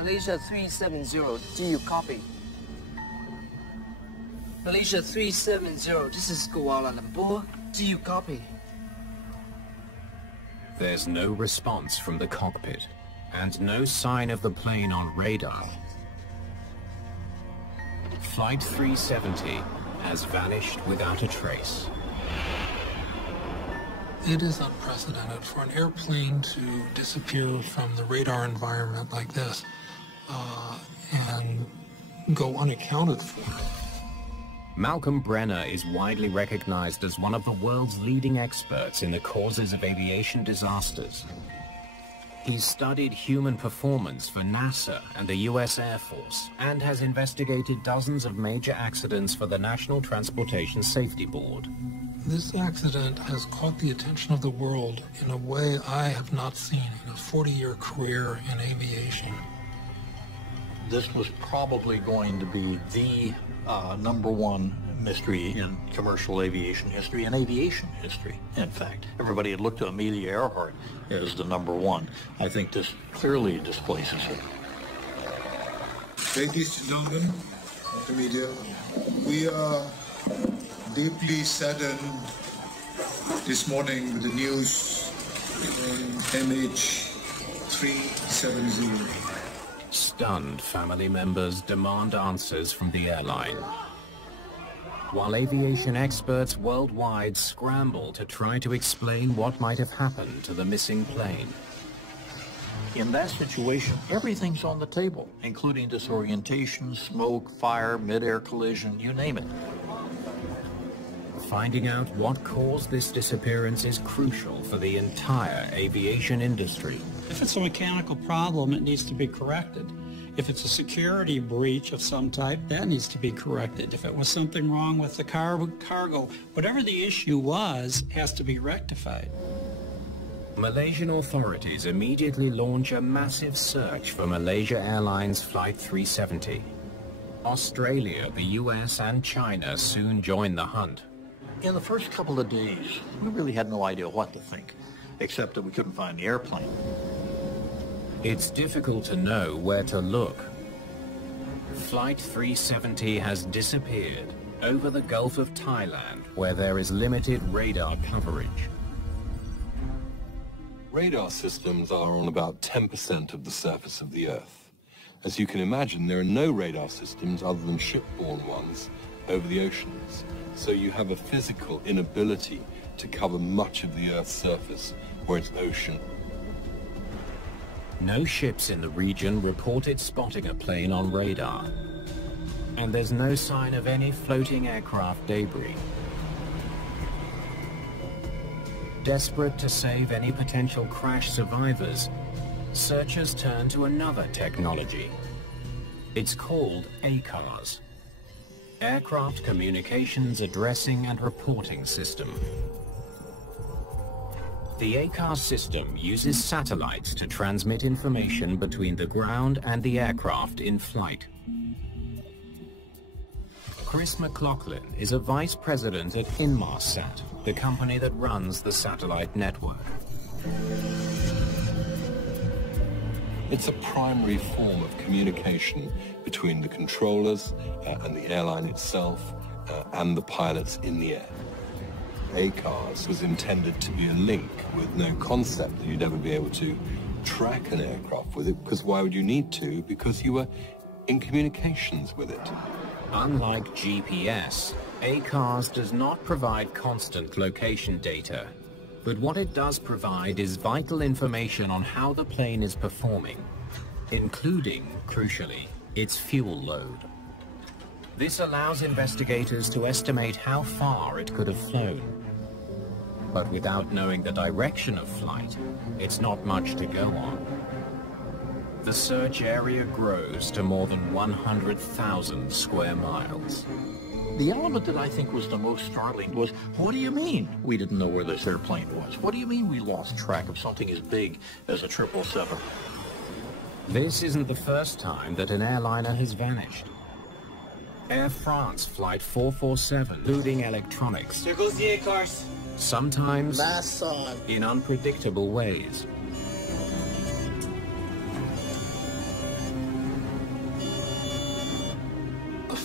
Malaysia 370, do you copy? Malaysia 370, this is Kuala Lumpur, do you copy? There's no response from the cockpit, and no sign of the plane on radar. Flight 370 has vanished without a trace. It is unprecedented for an airplane to disappear from the radar environment like this and go unaccounted for. Malcolm Brenner is widely recognized as one of the world's leading experts in the causes of aviation disasters. He's studied human performance for NASA and the US Air Force and has investigated dozens of major accidents for the National Transportation Safety Board. This accident has caught the attention of the world in a way I have not seen in a 40-year career in aviation. This was probably going to be the #1 mystery in commercial aviation history and aviation history, in fact. Everybody had looked to Amelia Earhart as the #1. I think this clearly displaces her. Ladies and gentlemen of the media, we are deeply saddened this morning with the news on MH370. Stunned family members demand answers from the airline, while aviation experts worldwide scramble to try to explain what might have happened to the missing plane. In that situation, everything's on the table, including disorientation, smoke, fire, mid-air collision, you name it. Finding out what caused this disappearance is crucial for the entire aviation industry. If it's a mechanical problem, it needs to be corrected. If it's a security breach of some type, that needs to be corrected. If it was something wrong with the cargo, whatever the issue was, has to be rectified. Malaysian authorities immediately launch a massive search for Malaysia Airlines Flight 370. Australia, the US, and China soon join the hunt. In the first couple of days, we really had no idea what to think, except that we couldn't find the airplane. It's difficult to know where to look. Flight 370 has disappeared over the Gulf of Thailand, where there is limited radar coverage. Radar systems are on about 10% of the surface of the Earth. As you can imagine, there are no radar systems other than shipborne ones over the oceans. So you have a physical inability to cover much of the Earth's surface where it's ocean. No ships in the region reported spotting a plane on radar. And there's no sign of any floating aircraft debris. Desperate to save any potential crash survivors, searchers turn to another technology. It's called ACARS. Aircraft Communications Addressing and Reporting System. The ACARS system uses satellites to transmit information between the ground and the aircraft in flight. Chris McLaughlin is a vice president at Inmarsat, the company that runs the satellite network. It's a primary form of communication between the controllers and the airline itself and the pilots in the air. ACARS was intended to be a link with no concept that you'd ever be able to track an aircraft with it, because why would you need to? Because you were in communications with it. Unlike GPS, ACARS does not provide constant location data, but what it does provide is vital information on how the plane is performing, including, crucially, its fuel load. This allows investigators to estimate how far it could have flown. But without knowing the direction of flight, it's not much to go on. The search area grows to more than 100,000 square miles. The element that I think was the most startling was, what do you mean we didn't know where this airplane was? What do you mean we lost track of something as big as a 777? This isn't the first time that an airliner has vanished. Air France Flight 447, including electronics. There goes the ACARS. Sometimes Masks on. in unpredictable ways.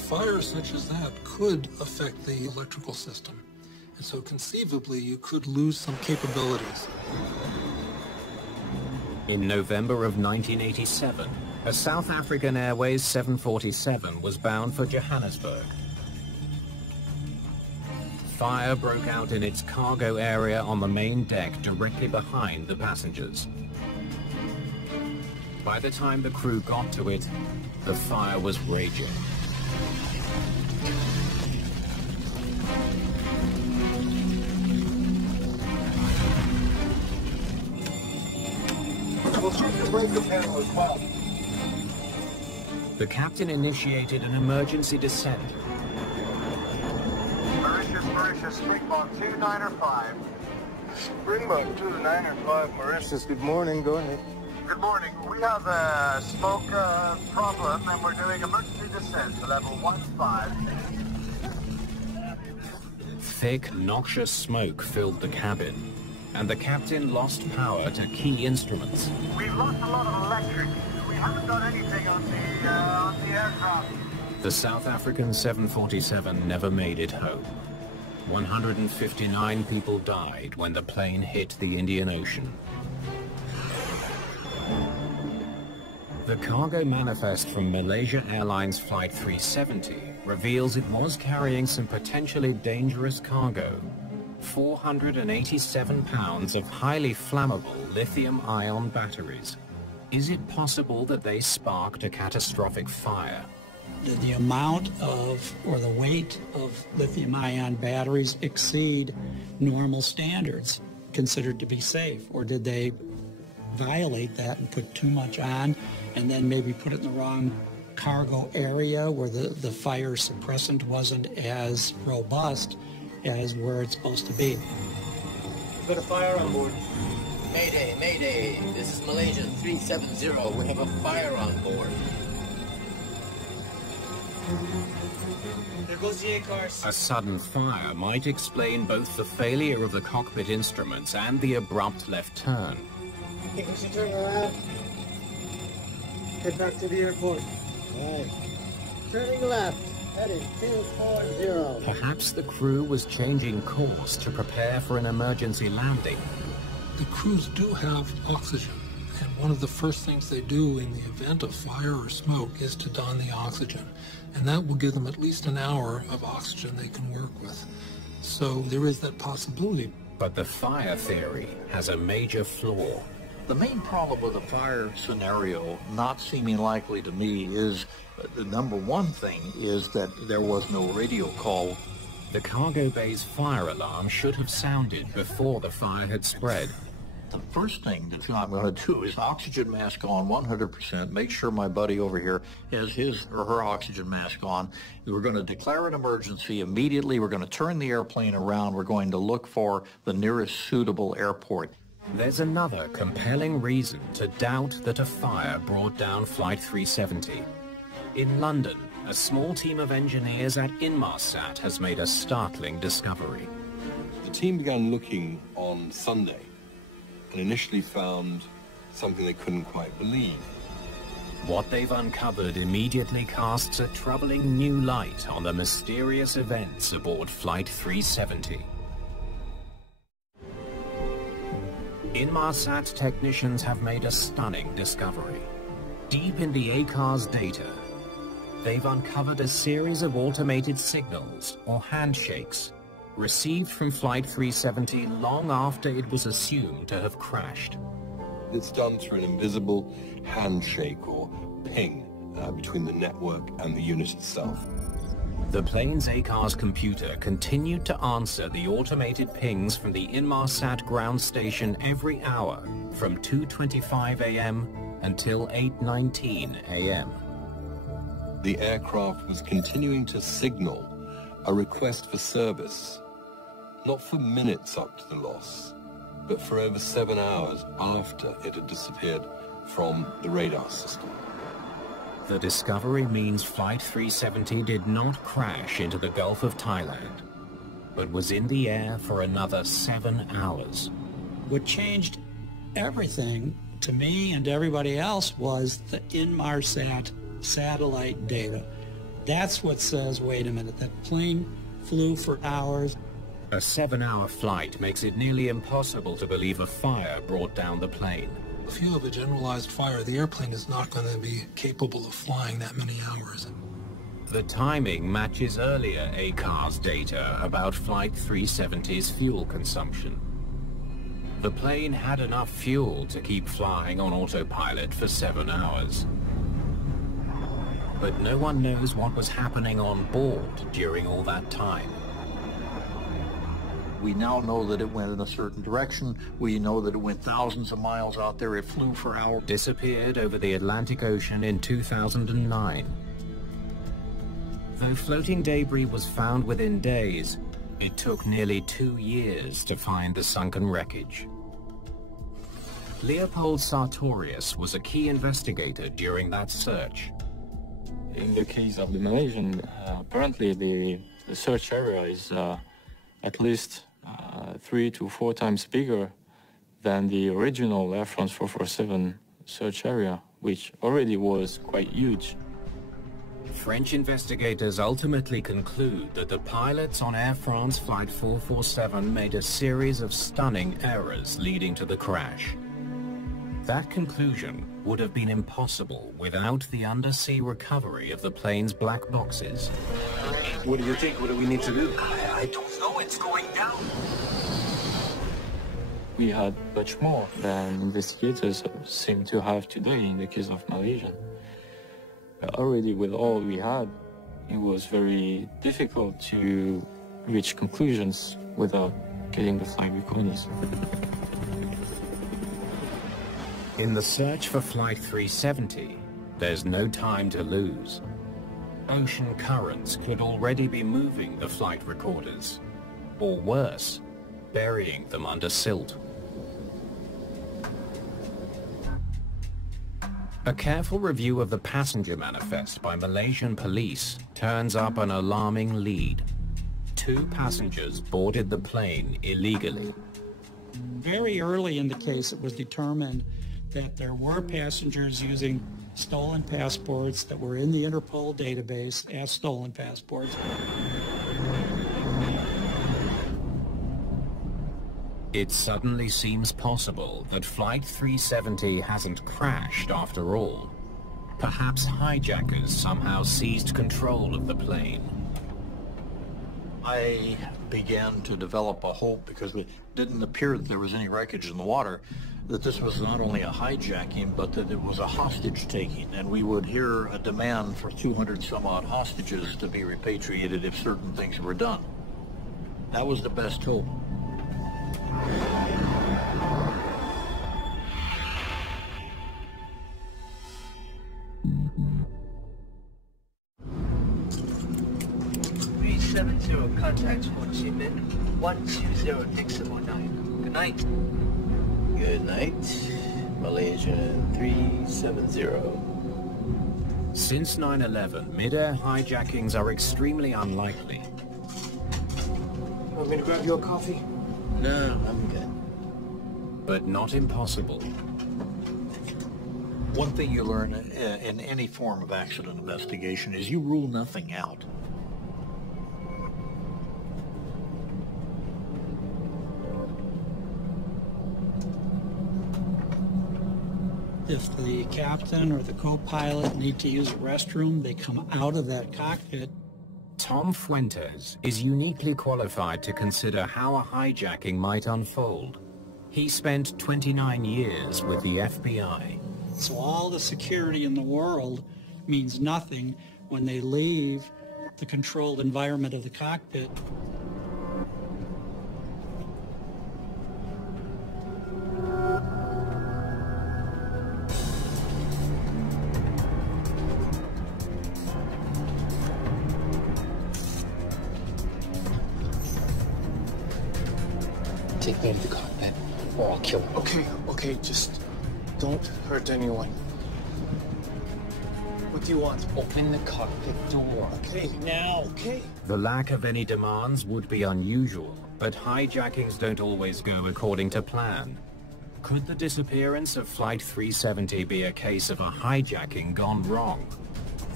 fire such as that could affect the electrical system. And so conceivably, you could lose some capabilities. In November of 1987, a South African Airways 747 was bound for Johannesburg. Fire broke out in its cargo area on the main deck directly behind the passengers. By the time the crew got to it, the fire was raging. We'll check the breaker panel as well. The captain initiated an emergency descent. Mauritius, Springbok 2905. Springbok 2905, Mauritius, good morning, go ahead. Good morning. We have a smoke problem and we're doing emergency descent to level 15. Thick, noxious smoke filled the cabin, and the captain lost power to key instruments. We've lost a lot of electric. We haven't got anything on the aircraft. The South African 747 never made it home. 159 people died when the plane hit the Indian Ocean. The cargo manifest from Malaysia Airlines Flight 370 reveals it was carrying some potentially dangerous cargo. 487 pounds of highly flammable lithium-ion batteries. Is it possible that they sparked a catastrophic fire? Did the amount of, or the weight of lithium-ion batteries exceed normal standards considered to be safe? Or did they violate that and put too much on and then maybe put it in the wrong cargo area where the fire suppressant wasn't as robust as where it's supposed to be? Got a fire on board. Mayday, mayday. This is Malaysia 370. We have a fire on board. There goes the A-cars. A sudden fire might explain both the failure of the cockpit instruments and the abrupt left turn. I think we should turn around. Head back to the airport. Right. Turning left. Heading 240. Perhaps the crew was changing course to prepare for an emergency landing. The crews do have oxygen, and one of the first things they do in the event of fire or smoke is to don the oxygen, and that will give them at least an hour of oxygen they can work with. So there is that possibility. But the fire theory has a major flaw. The main problem with the fire scenario, not seeming likely to me, is the number one thing is that there was no radio call. The cargo bay's fire alarm should have sounded before the fire had spread. The first thing that I'm going to do is oxygen mask on 100%, make sure my buddy over here has his or her oxygen mask on. We're going to declare an emergency immediately. We're going to turn the airplane around. We're going to look for the nearest suitable airport. There's another compelling reason to doubt that a fire brought down Flight 370. In London, a small team of engineers at Inmarsat has made a startling discovery. The team began looking on Sunday and initially found something they couldn't quite believe. What they've uncovered immediately casts a troubling new light on the mysterious events aboard Flight 370. Inmarsat technicians have made a stunning discovery. Deep in the ACAR's data, they've uncovered a series of automated signals, or handshakes, received from Flight 370 long after it was assumed to have crashed. It's done through an invisible handshake or ping between the network and the unit itself. The plane's ACAR's computer continued to answer the automated pings from the Inmarsat ground station every hour from 2:25 a.m. until 8:19 a.m. The aircraft was continuing to signal a request for service, not for minutes up to the loss, but for over 7 hours after it had disappeared from the radar system. The discovery means Flight 370 did not crash into the Gulf of Thailand, but was in the air for another 7 hours. What changed everything to me and to everybody else was the Inmarsat satellite data. That's what says, wait a minute, that plane flew for hours. A 7-hour flight makes it nearly impossible to believe a fire brought down the plane. If you have a generalized fire, the airplane is not going to be capable of flying that many hours. The timing matches earlier ACAR's data about Flight 370's fuel consumption. The plane had enough fuel to keep flying on autopilot for 7 hours. But no one knows what was happening on board during all that time. We now know that it went in a certain direction. We know that it went thousands of miles out there. It flew for hours. Disappeared over the Atlantic Ocean in 2009. Though floating debris was found within days, it took nearly 2 years to find the sunken wreckage. Leopold Sartorius was a key investigator during that search. In the case of the Malaysian, apparently the search area is at least 3 to 4 times bigger than the original Air France 447 search area, which already was quite huge. French investigators ultimately conclude that the pilots on Air France Flight 447 made a series of stunning errors leading to the crash. That conclusion would have been impossible without the undersea recovery of the plane's black boxes. What do you think? What do we need to do? I don't know. It's going down. We had much more than investigators seem to have today in the case of Malaysian. Already with all we had, it was very difficult to reach conclusions without getting the flight recordings. In the search for Flight 370, there's no time to lose. Ocean currents could already be moving the flight recorders, or worse, burying them under silt. A careful review of the passenger manifest by Malaysian police turns up an alarming lead. 2 passengers boarded the plane illegally. Very early in the case, it was determined that there were passengers using stolen passports that were in the Interpol database as stolen passports. It suddenly seems possible that Flight 370 hasn't crashed after all. Perhaps hijackers somehow seized control of the plane. I began to develop a hope, because it didn't appear that there was any wreckage in the water, that this was not only a hijacking, but that it was a hostage-taking, and we would hear a demand for 200-some-odd hostages to be repatriated if certain things were done. That was the best hope. Contact Ho Chi Minh 120 Dixon 9. Good night. Good night. Malaysia 370. Since 9/11, mid-air hijackings are extremely unlikely. Want me to grab you a coffee? No, I'm good. But not impossible. One thing you learn in any form of accident investigation is you rule nothing out. If the captain or the co-pilot need to use a restroom, they come out of that cockpit. Tom Fuentes is uniquely qualified to consider how a hijacking might unfold. He spent 29 years with the FBI. So all the security in the world means nothing when they leave the controlled environment of the cockpit. Take me to the cockpit, or I'll kill him. Okay, just don't hurt anyone. What do you want? Open the cockpit door. Okay, now, okay. The lack of any demands would be unusual, but hijackings don't always go according to plan. Could the disappearance of Flight 370 be a case of a hijacking gone wrong?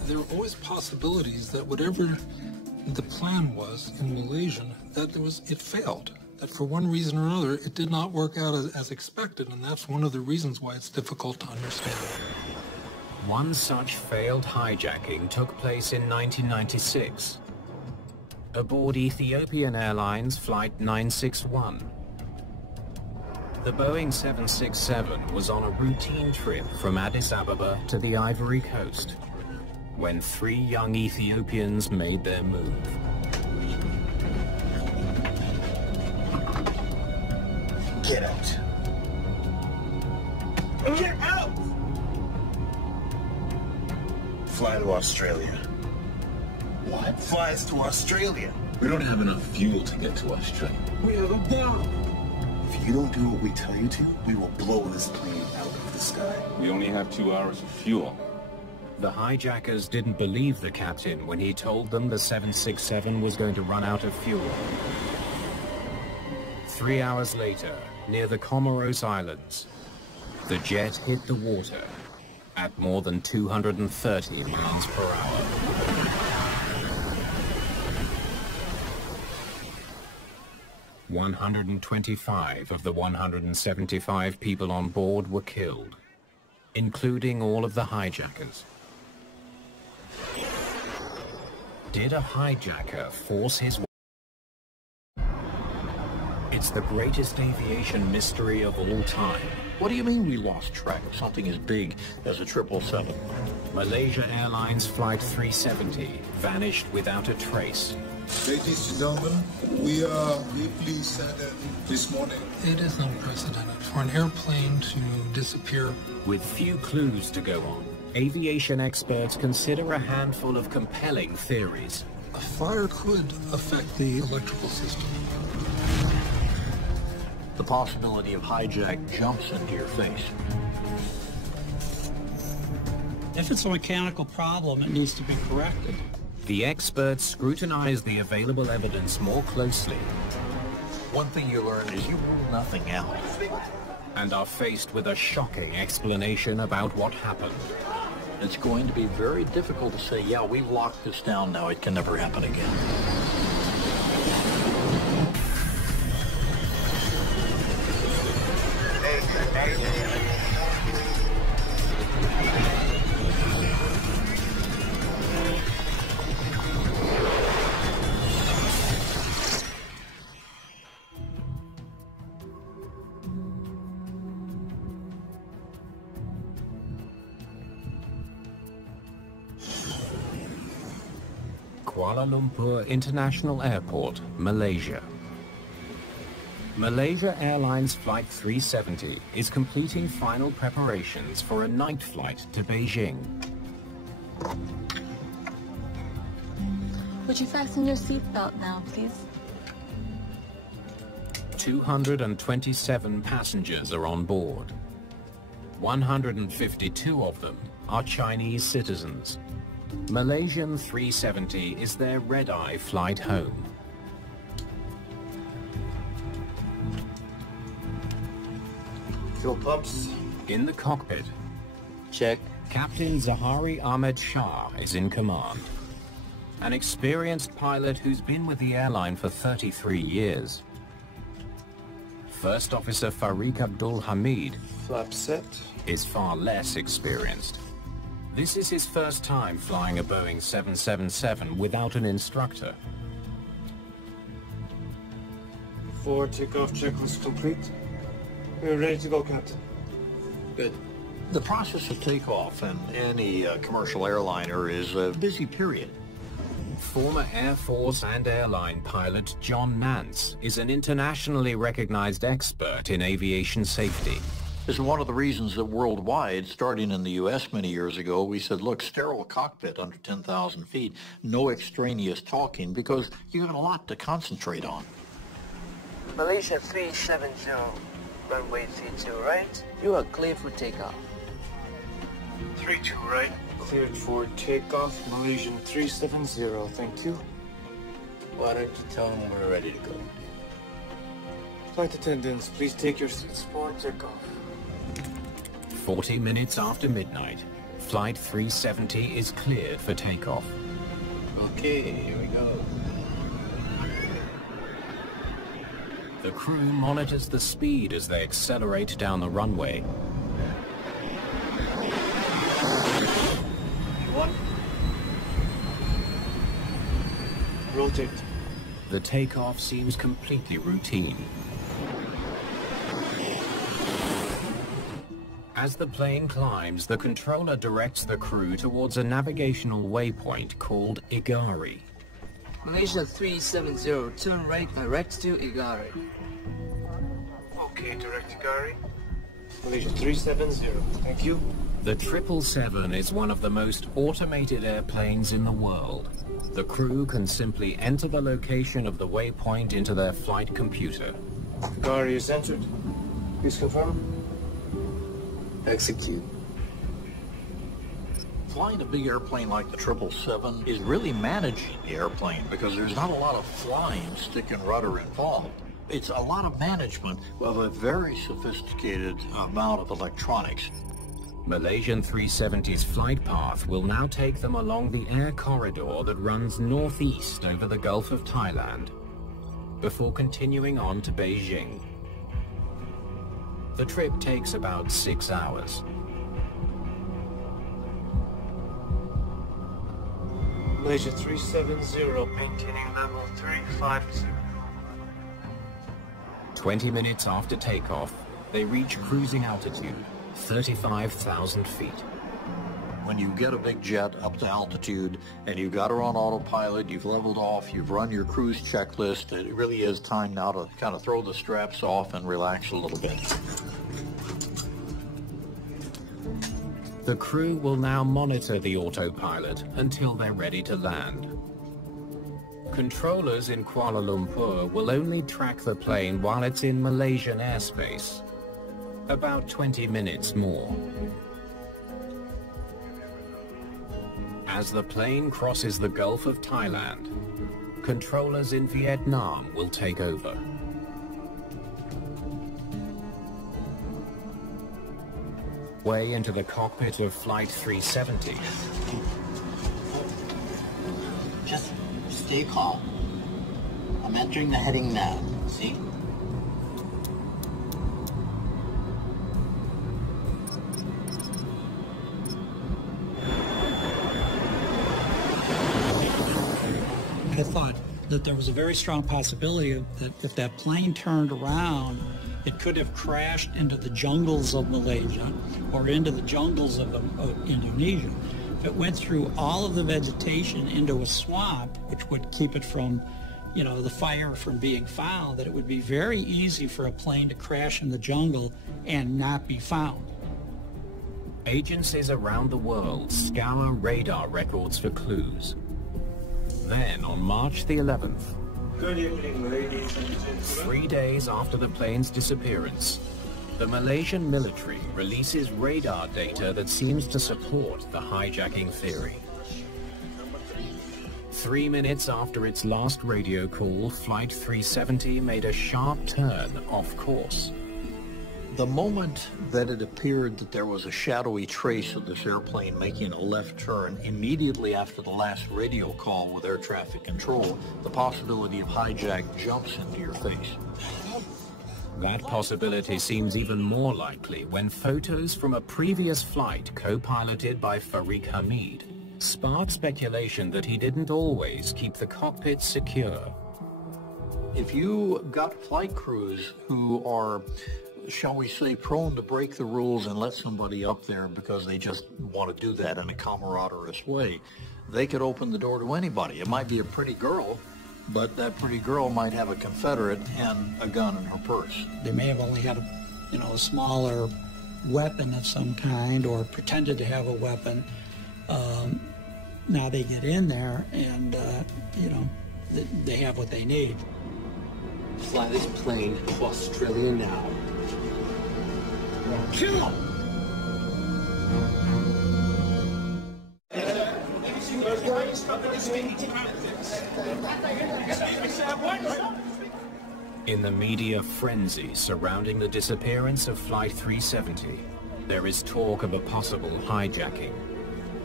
There are always possibilities that whatever the plan was in Malaysia, that it failed. That for one reason or another, it did not work out as expected, and that's one of the reasons why it's difficult to understand. One such failed hijacking took place in 1996. Aboard Ethiopian Airlines Flight 961. The Boeing 767 was on a routine trip from Addis Ababa to the Ivory Coast when 3 young Ethiopians made their move. Get out. Get out! Fly to Australia. What? Flies to Australia. We don't have enough fuel to get to Australia. We have a bomb. If you don't do what we tell you to, we will blow this plane out of the sky. We only have 2 hours of fuel. The hijackers didn't believe the captain when he told them the 767 was going to run out of fuel. 3 hours later, near the Comoros Islands, the jet hit the water at more than 230 miles per hour. "125 of the 175 people on board were killed, including all of the hijackers. Did a hijacker force his way? It's the greatest aviation mystery of all time. What do you mean we lost track of something as big as a 777? Malaysia Airlines Flight 370 vanished without a trace. Ladies and gentlemen, we are deeply saddened this morning. It is unprecedented for an airplane to disappear. With few clues to go on, aviation experts consider a handful of compelling theories. A fire could affect the electrical system. The possibility of hijack jumps into your face. If it's a mechanical problem, it needs to be corrected. The experts scrutinize the available evidence more closely. One thing you learn is you rule nothing out. And are faced with a shocking explanation about what happened. It's going to be very difficult to say, yeah, we've locked this down now, it can never happen again. Kuala Lumpur International Airport, Malaysia. Malaysia Airlines Flight 370 is completing final preparations for a night flight to Beijing. Would you fasten your seatbelt now, please? 227 passengers are on board. 152 of them are Chinese citizens. Malaysian 370 is their red-eye flight home. Fuel pumps. In the cockpit, Check. Captain Zahari Ahmed Shah is in command. An experienced pilot who's been with the airline for 33 years. First Officer Farik Abdul Hamid Flap set. is far less experienced. This is his first time flying a Boeing 777 without an instructor. 4 takeoff checklist complete. We're ready to go, Captain. Good. The process of takeoff in any commercial airliner is a busy period. Former Air Force and airline pilot John Mance is an internationally recognized expert in aviation safety. This is one of the reasons that worldwide, starting in the U.S. many years ago, we said, look, sterile cockpit under 10,000 feet, no extraneous talking, because you got a lot to concentrate on. Malaysia 370, runway 32, right? You are clear for takeoff. 32, right? Cleared for takeoff, Malaysian 370, thank you. Why don't you tell them we're ready to go? Flight attendants, please take your seats for takeoff. 40 minutes after midnight, Flight 370 is cleared for takeoff. Okay, here we go. The crew monitors the speed as they accelerate down the runway. Rotate. The takeoff seems completely routine. As the plane climbs, the controller directs the crew towards a navigational waypoint called Igari. Malaysia 370, turn right direct to Igari. Okay, direct Igari. Malaysia 370, thank you. The 777 is one of the most automated airplanes in the world. The crew can simply enter the location of the waypoint into their flight computer. Igari is entered. Please confirm. Execute. Flying a big airplane like the 777 is really managing the airplane because there's not a lot of flying, stick and rudder involved. It's a lot of management of a very sophisticated amount of electronics. Malaysian 370's flight path will now take them along the air corridor that runs northeast over the Gulf of Thailand, before continuing on to Beijing. The trip takes about 6 hours. Malaysia 370, maintaining level 350. 20 minutes after takeoff, they reach cruising altitude, 35,000 feet. When you get a big jet up to altitude and you've got her on autopilot, you've leveled off, you've run your cruise checklist, it really is time now to kind of throw the straps off and relax a little bit. The crew will now monitor the autopilot until they're ready to land. Controllers in Kuala Lumpur will only track the plane while it's in Malaysian airspace. About 20 minutes more. As the plane crosses the Gulf of Thailand, controllers in Vietnam will take over. Way into the cockpit of Flight 370. Just stay calm. I'm entering the heading now. See? I thought that there was a very strong possibility that if that plane turned around, it could have crashed into the jungles of Malaysia or into the jungles of Indonesia. If it went through all of the vegetation into a swamp, which would keep it from, the fire from being found, that it would be very easy for a plane to crash in the jungle and not be found. Agencies around the world scour radar records for clues. Then, on March the 11th, Good evening, ladies and gentlemen. 3 days after the plane's disappearance, the Malaysian military releases radar data that seems to support the hijacking theory. 3 minutes after its last radio call, Flight 370 made a sharp turn off course. The moment that it appeared that there was a shadowy trace of this airplane making a left turn, immediately after the last radio call with air traffic control, the possibility of hijack jumps into your face. That possibility seems even more likely when photos from a previous flight co-piloted by Farid Hamid spark speculation that he didn't always keep the cockpit secure. If you got flight crews who are, shall we say, prone to break the rules and let somebody up there because they just want to do that in a camaraderie way, they could open the door to anybody. It might be a pretty girl, but that pretty girl might have a Confederate and a gun in her purse. They may have only had a smaller weapon of some kind or pretended to have a weapon. Now they get in there and, they have what they need. Fly this plane to Australia now. Kill him! In the media frenzy surrounding the disappearance of Flight 370, there is talk of a possible hijacking.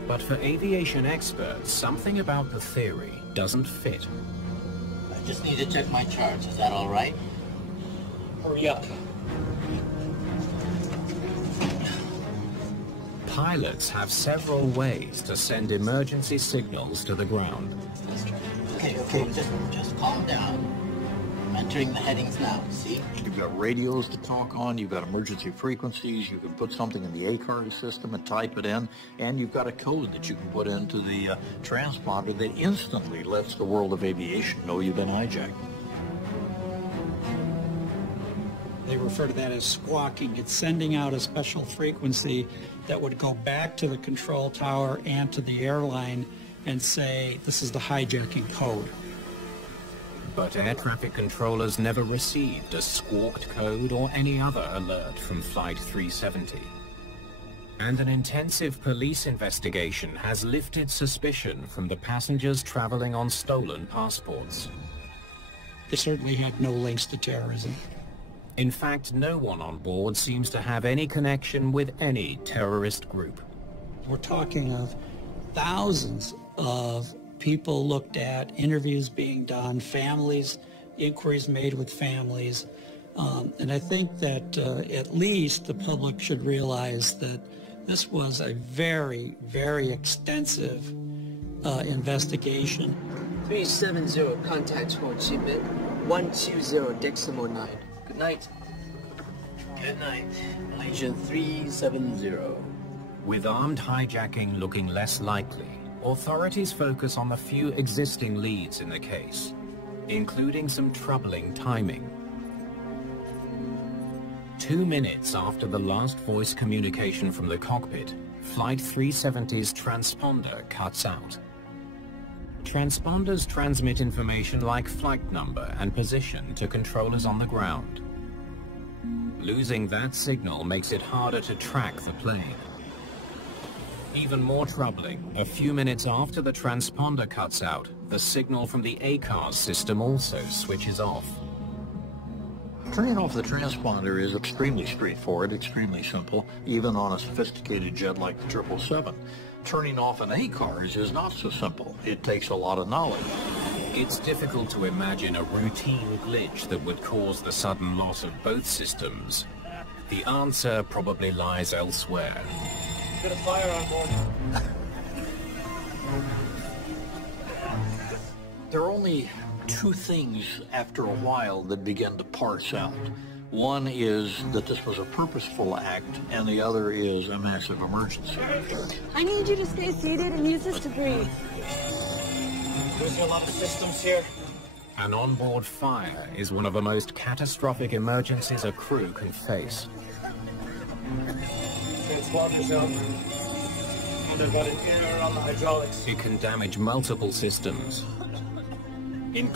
But for aviation experts, something about the theory doesn't fit. I just need to check my charts. Is that all right? Hurry up. Pilots have several ways to send emergency signals to the ground. Okay, just calm down. I'm entering the headings now, see? You've got radios to talk on, you've got emergency frequencies, you can put something in the ACARS system and type it in, and you've got a code that you can put into the transponder that instantly lets the world of aviation know you've been hijacked. They refer to that as squawking. It's sending out a special frequency that would go back to the control tower and to the airline and say, this is the hijacking code. But air traffic controllers never received a squawked code or any other alert from Flight 370. And an intensive police investigation has lifted suspicion from the passengers traveling on stolen passports. They certainly had no links to terrorism. In fact, no one on board seems to have any connection with any terrorist group. We're talking of thousands of people looked at, interviews being done, families, inquiries made with families. And I think that at least the public should realize that this was a very, very extensive investigation. 370, contact Ho Chi Minh, 120 Decimal 9. Good night. Good night. Malaysia 370. With armed hijacking looking less likely, authorities focus on the few existing leads in the case, including some troubling timing. 2 minutes after the last voice communication from the cockpit, Flight 370's transponder cuts out. Transponders transmit information like flight number and position to controllers on the ground. Losing that signal makes it harder to track the plane. Even more troubling, a few minutes after the transponder cuts out, the signal from the ACARS system also switches off. Turning off the transponder is extremely straightforward, extremely simple, even on a sophisticated jet like the 777. Turning off an ACARS is not so simple. It takes a lot of knowledge. It's difficult to imagine a routine glitch that would cause the sudden loss of both systems. The answer probably lies elsewhere. Got a fire on board. There are only two things after a while that begin to parse out. One is that this was a purposeful act, and the other is a massive emergency. I need you to stay seated and use this to breathe. Losing a lot of systems here. An onboard fire is one of the most catastrophic emergencies a crew can face. Transponders out. And I've got an error on the hydraulics. It can damage multiple systems, including